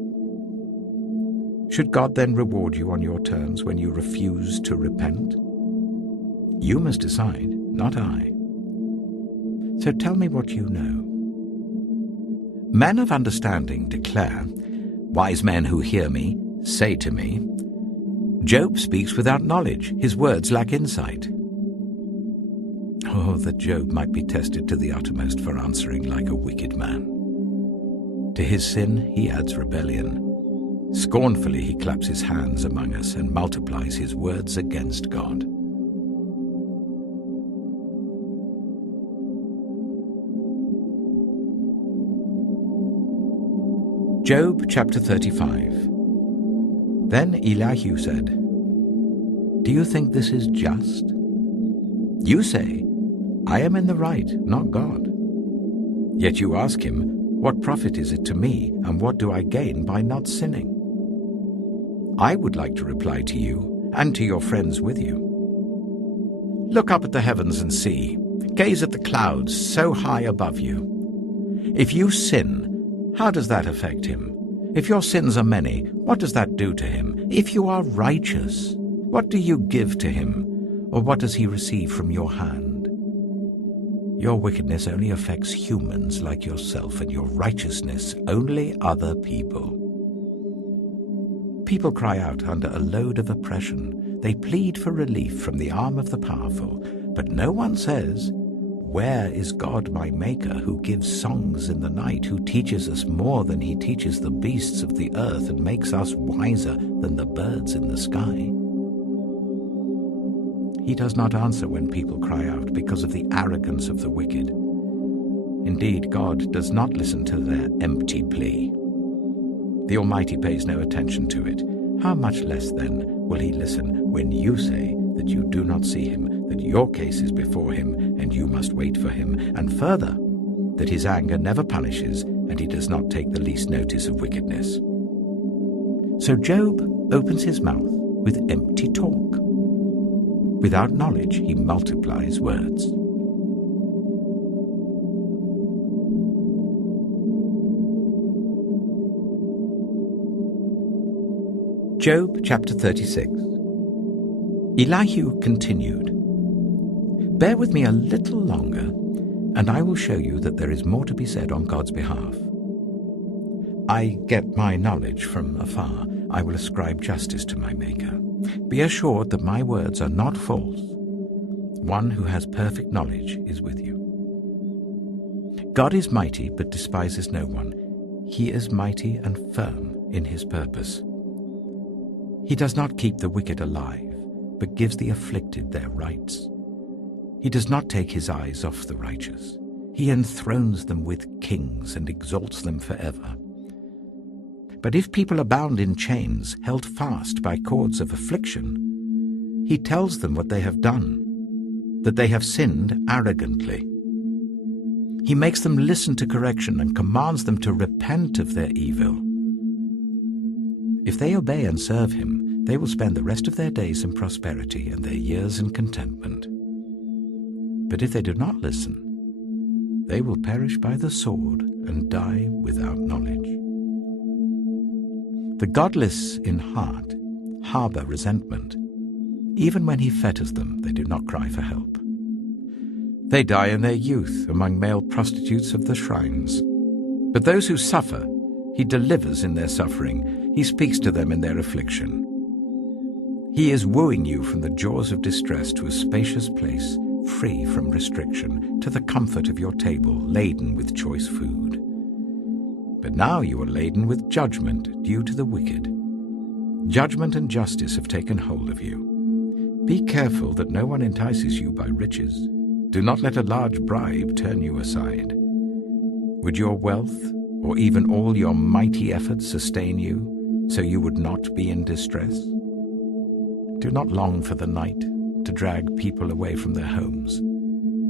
Should God then reward you on your terms when you refuse to repent? You must decide, not I. So tell me what you know. Men of understanding declare, wise men who hear me say to me, Job speaks without knowledge, his words lack insight. Oh, that Job might be tested to the uttermost for answering like a wicked man. To his sin he adds rebellion. Scornfully he claps his hands among us and multiplies his words against God. Job chapter 35. Then Elihu said, "Do you think this is just? You say, I am in the right, not God. Yet you ask him, what profit is it to me, and what do I gain by not sinning? I would like to reply to you, and to your friends with you. Look up at the heavens and see. Gaze at the clouds so high above you. If you sin, how does that affect him? If your sins are many, what does that do to him? If you are righteous, what do you give to him, or what does he receive from your hand? Your wickedness only affects humans like yourself, and your righteousness only other people. People cry out under a load of oppression. They plead for relief from the arm of the powerful, but no one says, where is God my Maker, who gives songs in the night, who teaches us more than he teaches the beasts of the earth, and makes us wiser than the birds in the sky? He does not answer when people cry out because of the arrogance of the wicked. Indeed, God does not listen to their empty plea. The Almighty pays no attention to it. How much less, then, will he listen when you say that you do not see him, that your case is before him, and you must wait for him, and further, that his anger never punishes, and he does not take the least notice of wickedness. So Job opens his mouth with empty talk. Without knowledge he multiplies words. Job chapter 36. Elihu continued, "Bear with me a little longer, and I will show you that there is more to be said on God's behalf. I get my knowledge from afar. I will ascribe justice to my Maker. Be assured that my words are not false. One who has perfect knowledge is with you. God is mighty, but despises no one. He is mighty and firm in his purpose. He does not keep the wicked alive, but gives the afflicted their rights. He does not take his eyes off the righteous. He enthrones them with kings and exalts them forever. But if people are bound in chains, held fast by cords of affliction, he tells them what they have done, that they have sinned arrogantly. He makes them listen to correction and commands them to repent of their evil. If they obey and serve him, they will spend the rest of their days in prosperity and their years in contentment. But if they do not listen, they will perish by the sword and die without knowledge. The godless in heart harbor resentment. Even when he fetters them, they do not cry for help. They die in their youth among male prostitutes of the shrines. But those who suffer, he delivers in their suffering. He speaks to them in their affliction. He is wooing you from the jaws of distress to a spacious place, free from restriction, to the comfort of your table, laden with choice food. But now you are laden with judgment due to the wicked. Judgment and justice have taken hold of you. Be careful that no one entices you by riches. Do not let a large bribe turn you aside. Would your wealth, or even all your mighty efforts, sustain you, so you would not be in distress? Do not long for the night to drag people away from their homes.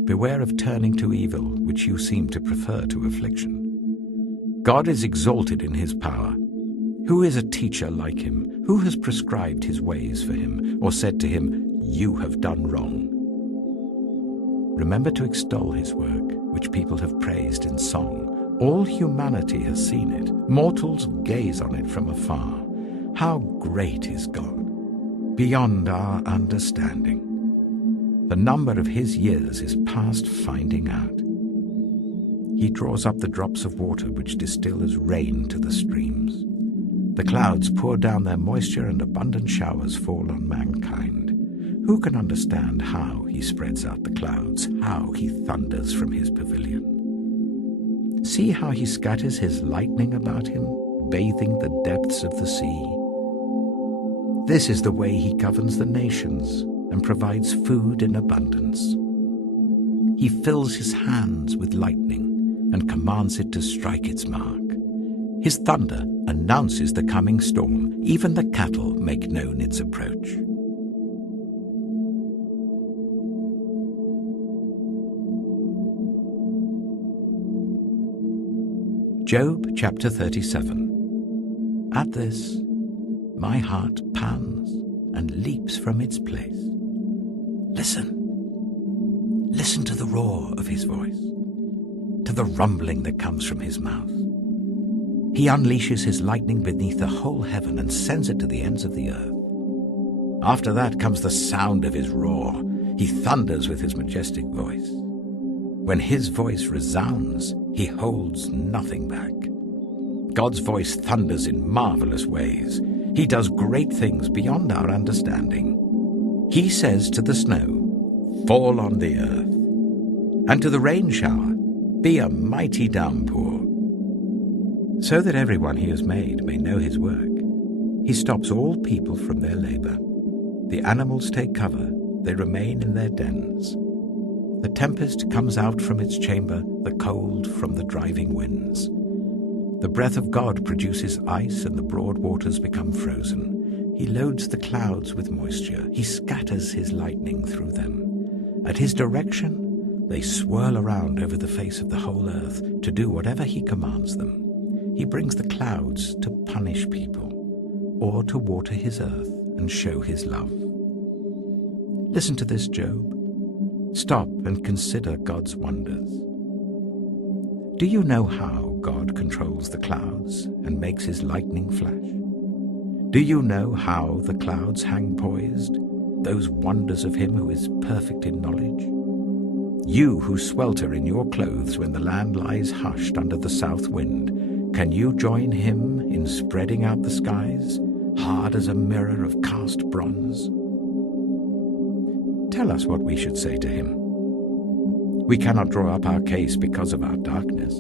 Beware of turning to evil, which you seem to prefer to affliction. God is exalted in his power. Who is a teacher like him? Who has prescribed his ways for him, or said to him, "You have done wrong"? Remember to extol his work, which people have praised in song. All humanity has seen it. Mortals gaze on it from afar. How great is God! Beyond our understanding. The number of his years is past finding out. He draws up the drops of water which distill as rain to the streams. The clouds pour down their moisture and abundant showers fall on mankind. Who can understand how he spreads out the clouds, how he thunders from his pavilion? See how he scatters his lightning about him, bathing the depths of the sea. This is the way he governs the nations and provides food in abundance. He fills his hands with lightning and commands it to strike its mark. His thunder announces the coming storm. Even the cattle make known its approach. Job chapter 37. At this, my heart pants and leaps from its place. Listen. Listen to the roar of his voice, to the rumbling that comes from his mouth. He unleashes his lightning beneath the whole heaven and sends it to the ends of the earth. After that comes the sound of his roar. He thunders with his majestic voice. When his voice resounds, he holds nothing back. God's voice thunders in marvelous ways. He does great things beyond our understanding. He says to the snow, "Fall on the earth," and to the rain shower, "Be a mighty downpour," so that everyone he has made may know his work. He stops all people from their labor. The animals take cover, they remain in their dens. The tempest comes out from its chamber, the cold from the driving winds. The breath of God produces ice, and the broad waters become frozen. He loads the clouds with moisture. He scatters his lightning through them. At his direction, they swirl around over the face of the whole earth to do whatever he commands them. He brings the clouds to punish people, or to water his earth and show his love. Listen to this, Job. Stop and consider God's wonders. Do you know how God controls the clouds and makes his lightning flash? Do you know how the clouds hang poised, those wonders of him who is perfect in knowledge? You who swelter in your clothes when the land lies hushed under the south wind, can you join him in spreading out the skies, hard as a mirror of cast bronze? Tell us what we should say to him. We cannot draw up our case because of our darkness.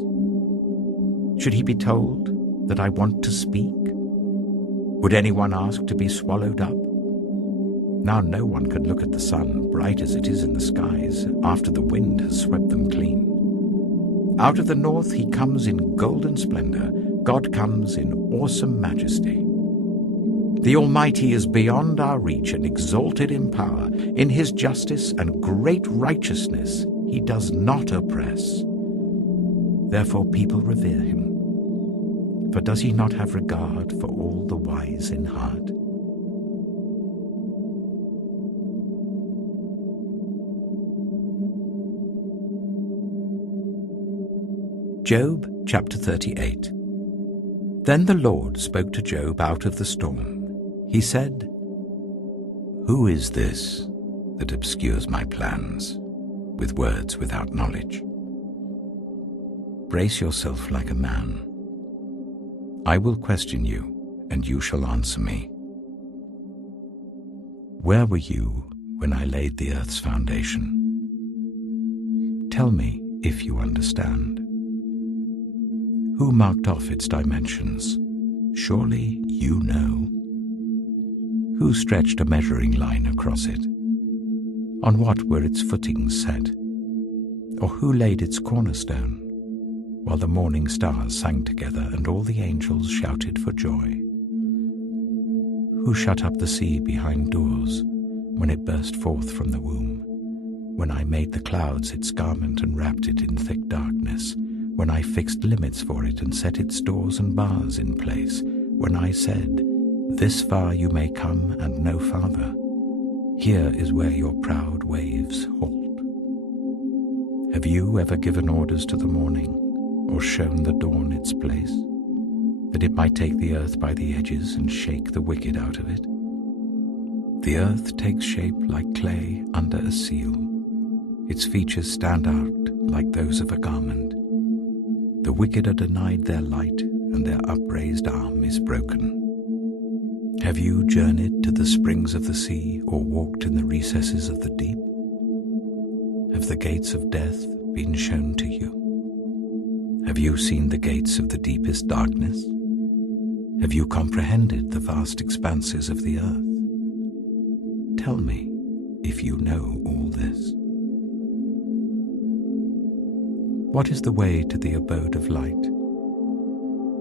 Should he be told that I want to speak? Would anyone ask to be swallowed up? Now no one can look at the sun, bright as it is in the skies, after the wind has swept them clean. Out of the north he comes in golden splendor. God comes in awesome majesty. The Almighty is beyond our reach and exalted in power. In his justice and great righteousness he does not oppress. Therefore people revere him. For does he not have regard for all the wise in heart? Job chapter 38. Then the Lord spoke to Job out of the storm. He said, "Who is this that obscures my plans, with words without knowledge. Brace yourself like a man. I will question you, and you shall answer me. Where were you when I laid the earth's foundation? Tell me if you understand. Who marked off its dimensions? Surely you know. Who stretched a measuring line across it? On what were its footings set? Or who laid its cornerstone, while the morning stars sang together and all the angels shouted for joy? Who shut up the sea behind doors when it burst forth from the womb? When I made the clouds its garment and wrapped it in thick darkness, when I fixed limits for it and set its doors and bars in place, when I said, "This far you may come and no farther. Here is where your proud waves halt." Have you ever given orders to the morning, or shown the dawn its place, that it might take the earth by the edges and shake the wicked out of it? The earth takes shape like clay under a seal. Its features stand out like those of a garment. The wicked are denied their light, and their upraised arm is broken. Have you journeyed to the springs of the sea, or walked in the recesses of the deep? Have the gates of death been shown to you? Have you seen the gates of the deepest darkness? Have you comprehended the vast expanses of the earth? Tell me if you know all this. What is the way to the abode of light?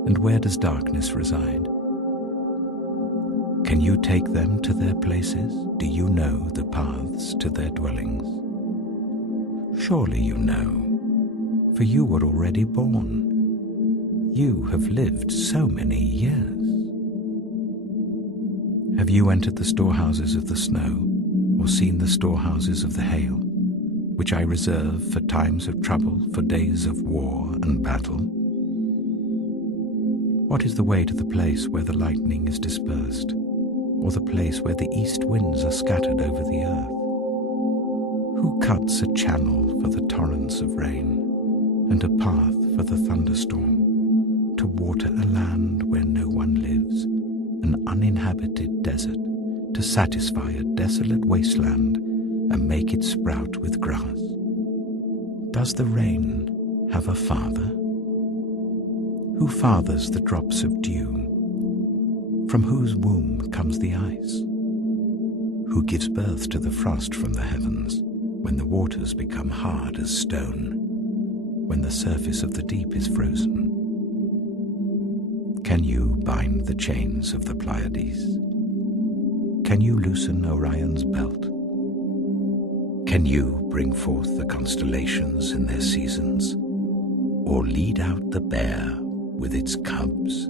And where does darkness reside? Can you take them to their places? Do you know the paths to their dwellings? Surely you know, for you were already born. You have lived so many years. Have you entered the storehouses of the snow, or seen the storehouses of the hail, which I reserve for times of trouble, for days of war and battle? What is the way to the place where the lightning is dispersed, or the place where the east winds are scattered over the earth? Who cuts a channel for the torrents of rain, and a path for the thunderstorm, to water a land where no one lives, an uninhabited desert, to satisfy a desolate wasteland and make it sprout with grass? Does the rain have a father? Who fathers the drops of dew? From whose womb comes the ice? Who gives birth to the frost from the heavens, when the waters become hard as stone, when the surface of the deep is frozen? Can you bind the chains of the Pleiades? Can you loosen Orion's belt? Can you bring forth the constellations in their seasons, or lead out the bear with its cubs?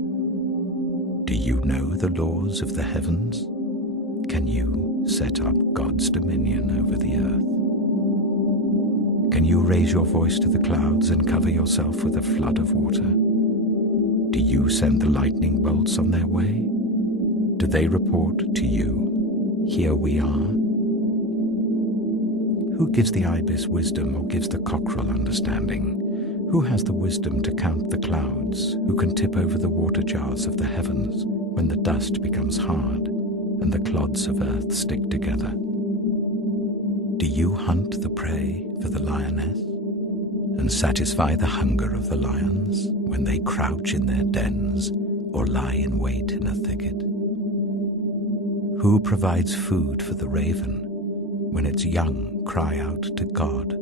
Do you know the laws of the heavens? Can you set up God's dominion over the earth? Can you raise your voice to the clouds and cover yourself with a flood of water? Do you send the lightning bolts on their way? Do they report to you, "Here we are"? Who gives the ibis wisdom, or gives the cockerel understanding? Who has the wisdom to count the clouds? Who can tip over the water jars of the heavens when the dust becomes hard and the clods of earth stick together? Do you hunt the prey for the lioness and satisfy the hunger of the lions when they crouch in their dens or lie in wait in a thicket? Who provides food for the raven when its young cry out to God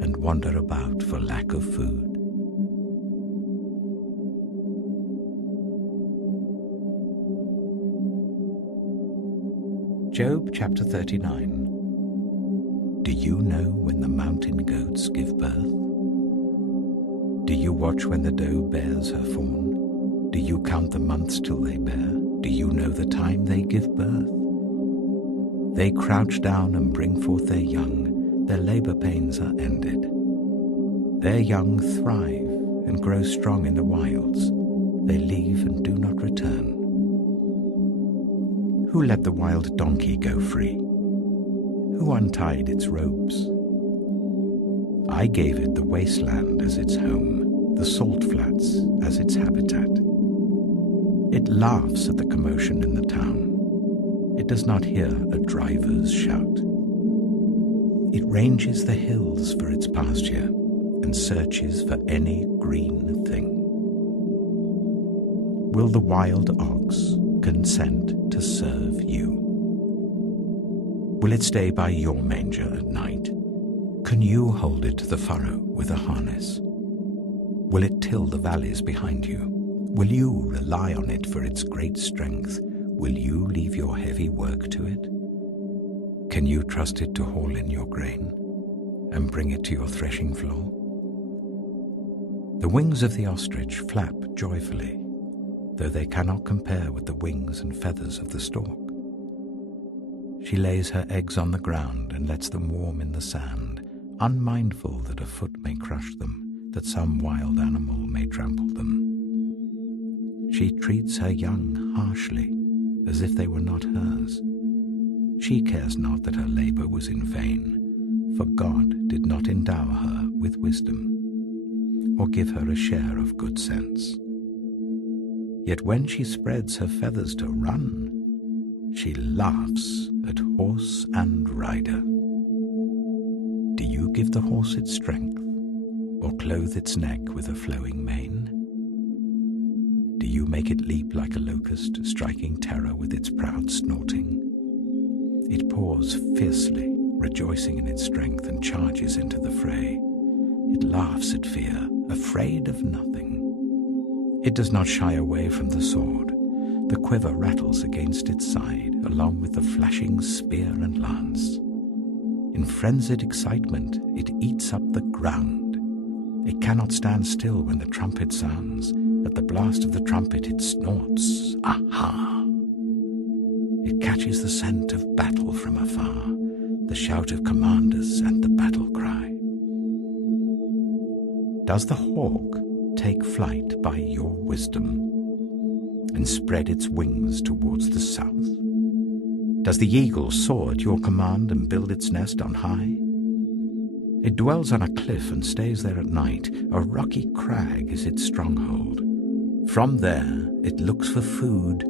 and wander about for lack of food? Job chapter 39. Do you know when the mountain goats give birth? Do you watch when the doe bears her fawn? Do you count the months till they bear? Do you know the time they give birth? They crouch down and bring forth their young. Their labor pains are ended. Their young thrive and grow strong in the wilds. They leave and do not return. Who let the wild donkey go free? Who untied its ropes? I gave it the wasteland as its home, the salt flats as its habitat. It laughs at the commotion in the town. It does not hear a driver's shout. It ranges the hills for its pasture and searches for any green thing. Will the wild ox consent to serve you? Will it stay by your manger at night? Can you hold it to the furrow with a harness? Will it till the valleys behind you? Will you rely on it for its great strength? Will you leave your heavy work to it? Can you trust it to haul in your grain and bring it to your threshing floor? The wings of the ostrich flap joyfully, though they cannot compare with the wings and feathers of the stork. She lays her eggs on the ground and lets them warm in the sand, unmindful that a foot may crush them, that some wild animal may trample them. She treats her young harshly, as if they were not hers. She cares not that her labor was in vain, for God did not endow her with wisdom, or give her a share of good sense. Yet when she spreads her feathers to run, she laughs at horse and rider. Do you give the horse its strength, or clothe its neck with a flowing mane? Do you make it leap like a locust, striking terror with its proud snorting? It paws fiercely, rejoicing in its strength, and charges into the fray. It laughs at fear, afraid of nothing. It does not shy away from the sword. The quiver rattles against its side, along with the flashing spear and lance. In frenzied excitement, it eats up the ground. It cannot stand still when the trumpet sounds. At the blast of the trumpet it snorts, aha! It catches the scent of battle from afar, the shout of commanders and the battle cry. Does the hawk take flight by your wisdom and spread its wings towards the south? Does the eagle soar at your command and build its nest on high? It dwells on a cliff and stays there at night. A rocky crag is its stronghold. From there it looks for food.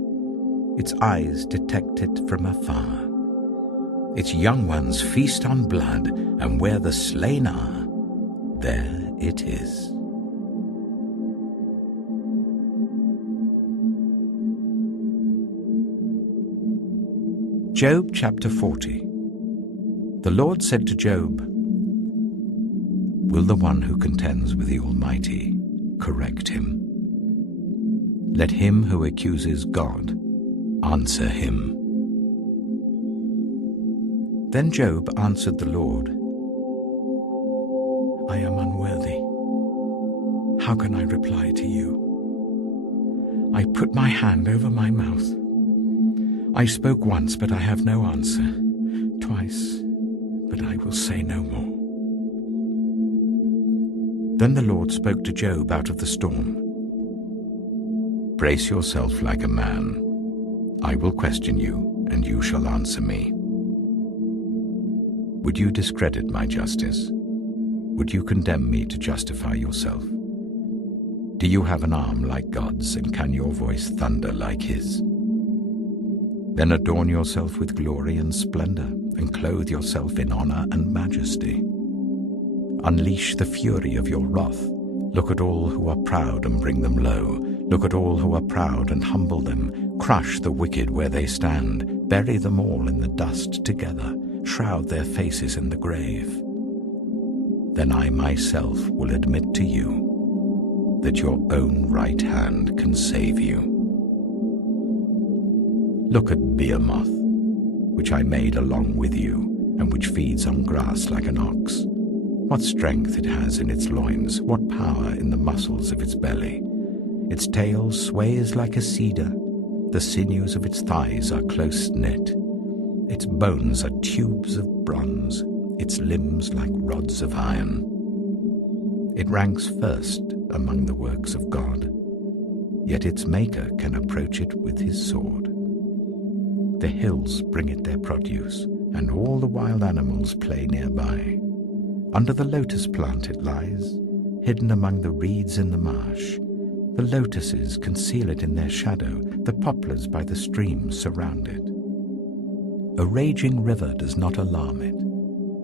Its eyes detect it from afar. Its young ones feast on blood, and where the slain are, there it is. Job chapter 40. The Lord said to Job, "Will the one who contends with the Almighty correct him? Let him who accuses God answer him." Then Job answered the Lord, "I am unworthy. How can I reply to you? I put my hand over my mouth. I spoke once, but I have no answer. Twice, but I will say no more." Then the Lord spoke to Job out of the storm. "Brace yourself like a man. I will question you, and you shall answer me. Would you discredit my justice? Would you condemn me to justify yourself? Do you have an arm like God's, and can your voice thunder like his? Then adorn yourself with glory and splendor, and clothe yourself in honor and majesty. Unleash the fury of your wrath. Look at all who are proud and bring them low. Look at all who are proud and humble them. Crush the wicked where they stand. Bury them all in the dust together. Shroud their faces in the grave. Then I myself will admit to you that your own right hand can save you. Look at Behemoth, which I made along with you, and which feeds on grass like an ox. What strength it has in its loins, what power in the muscles of its belly. Its tail sways like a cedar, the sinews of its thighs are close knit. Its bones are tubes of bronze, its limbs like rods of iron. It ranks first among the works of God, yet its maker can approach it with his sword. The hills bring it their produce, and all the wild animals play nearby. Under the lotus plant it lies, hidden among the reeds in the marsh. The lotuses conceal it in their shadow, the poplars by the stream surround it. A raging river does not alarm it.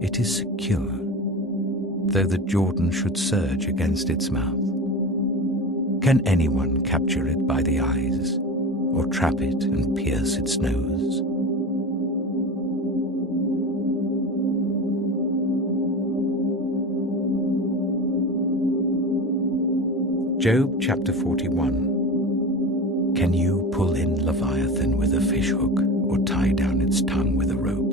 It is secure, though the Jordan should surge against its mouth. Can anyone capture it by the eyes, or trap it and pierce its nose? Job chapter 41. Can you pull in Leviathan with a fishhook, or tie down its tongue with a rope?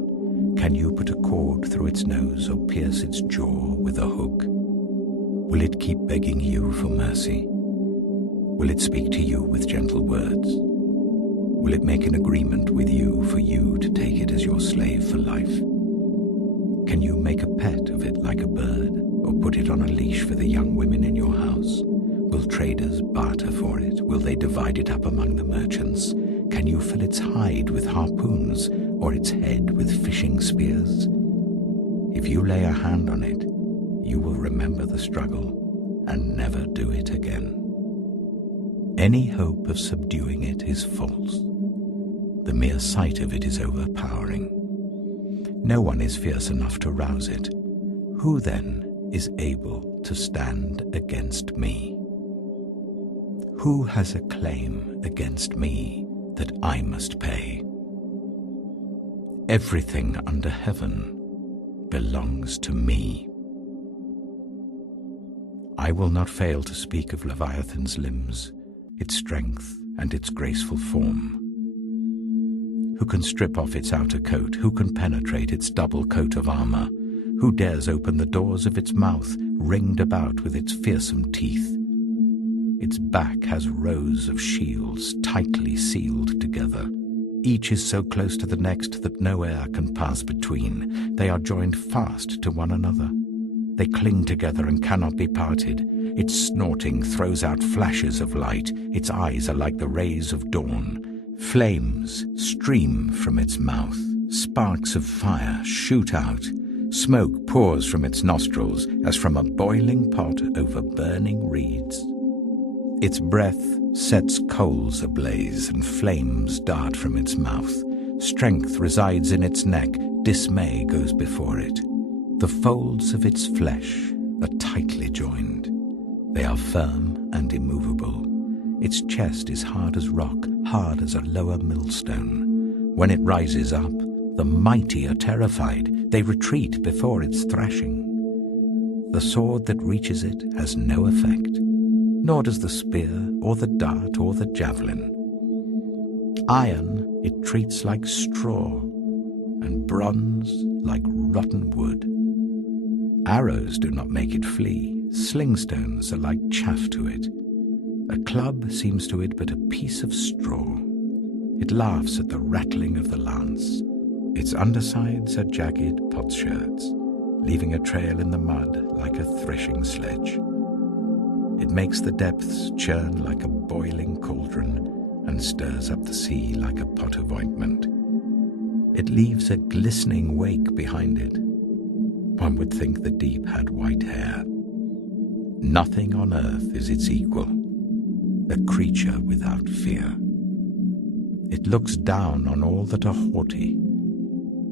Can you put a cord through its nose, or pierce its jaw with a hook? Will it keep begging you for mercy? Will it speak to you with gentle words? Will it make an agreement with you for you to take it as your slave for life? Can you make a pet of it like a bird, or put it on a leash for the young women in your house? Will traders barter for it? Will they divide it up among the merchants? Can you fill its hide with harpoons, or its head with fishing spears? If you lay a hand on it, you will remember the struggle and never do it again. Any hope of subduing it is false. The mere sight of it is overpowering. No one is fierce enough to rouse it. Who then is able to stand against me? Who has a claim against me that I must pay? Everything under heaven belongs to me. I will not fail to speak of Leviathan's limbs, its strength and its graceful form. Who can strip off its outer coat? Who can penetrate its double coat of armor? Who dares open the doors of its mouth, ringed about with its fearsome teeth? Its back has rows of shields tightly sealed together. Each is so close to the next that no air can pass between. They are joined fast to one another. They cling together and cannot be parted. Its snorting throws out flashes of light. Its eyes are like the rays of dawn. Flames stream from its mouth. Sparks of fire shoot out. Smoke pours from its nostrils as from a boiling pot over burning reeds. Its breath sets coals ablaze, and flames dart from its mouth. Strength resides in its neck, dismay goes before it. The folds of its flesh are tightly joined. They are firm and immovable. Its chest is hard as rock, hard as a lower millstone. When it rises up, the mighty are terrified. They retreat before its thrashing. The sword that reaches it has no effect, nor does the spear or the dart or the javelin. Iron it treats like straw, and bronze like rotten wood. Arrows do not make it flee. Slingstones are like chaff to it. A club seems to it but a piece of straw. It laughs at the rattling of the lance. Its undersides are jagged potsherds, leaving a trail in the mud like a threshing sledge. It makes the depths churn like a boiling cauldron and stirs up the sea like a pot of ointment. It leaves a glistening wake behind it. One would think the deep had white hair. Nothing on earth is its equal, a creature without fear. It looks down on all that are haughty.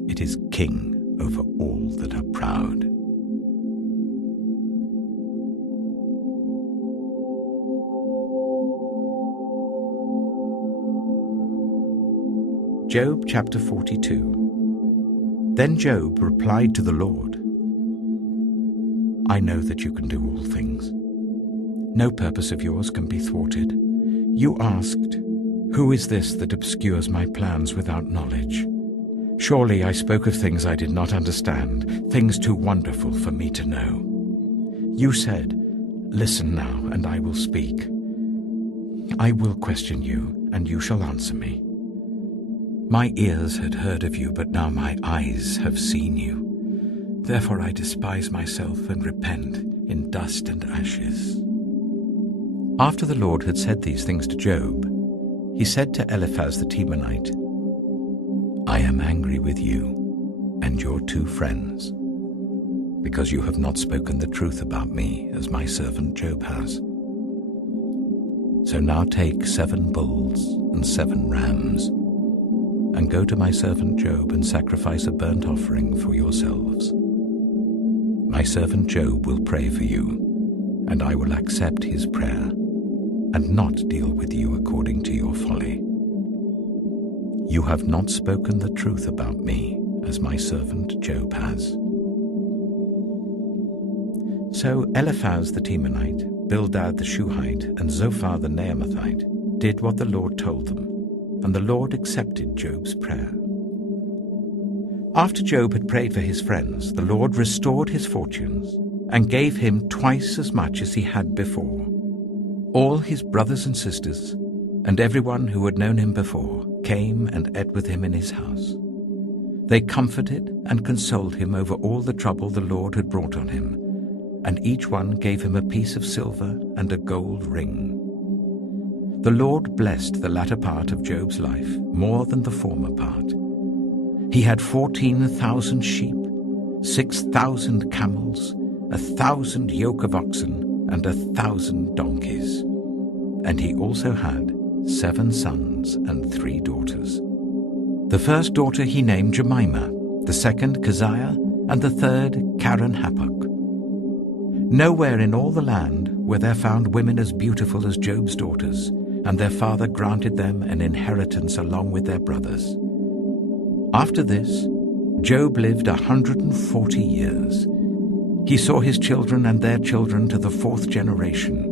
It is king over all that are proud. Job chapter 42. Then Job replied to the Lord, I know that you can do all things. No purpose of yours can be thwarted. You asked, who is this that obscures my plans without knowledge? Surely I spoke of things I did not understand, things too wonderful for me to know. You said, listen now, and I will speak. I will question you, and you shall answer me. My ears had heard of you, but now my eyes have seen you. Therefore I despise myself and repent in dust and ashes. After the Lord had said these things to Job, he said to Eliphaz the Temanite, I am angry with you and your two friends, because you have not spoken the truth about me, as my servant Job has. So now take 7 bulls and 7 rams, and go to my servant Job and sacrifice a burnt offering for yourselves. My servant Job will pray for you, and I will accept his prayer, and not deal with you according to your folly. You have not spoken the truth about me, as my servant Job has. So Eliphaz the Temanite, Bildad the Shuhite, and Zophar the Naamathite did what the Lord told them, and the Lord accepted Job's prayer. After Job had prayed for his friends, the Lord restored his fortunes and gave him twice as much as he had before. All his brothers and sisters, and everyone who had known him before, came and ate with him in his house. They comforted and consoled him over all the trouble the Lord had brought on him, and each one gave him a piece of silver and a gold ring. The Lord blessed the latter part of Job's life more than the former part. He had 14,000 sheep, 6,000 camels, 1,000 yoke of oxen, and 1,000 donkeys. And he also had 7 sons and 3 daughters. The first daughter he named Jemimah, the second Keziah, and the third Karen-Happuch. Nowhere in all the land were there found women as beautiful as Job's daughters, and their father granted them an inheritance along with their brothers. After this, Job lived 140 years. He saw his children and their children to the 4th generation.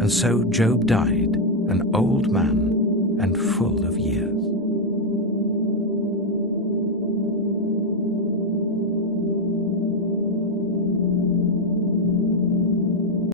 And so Job died, an old man and full of years.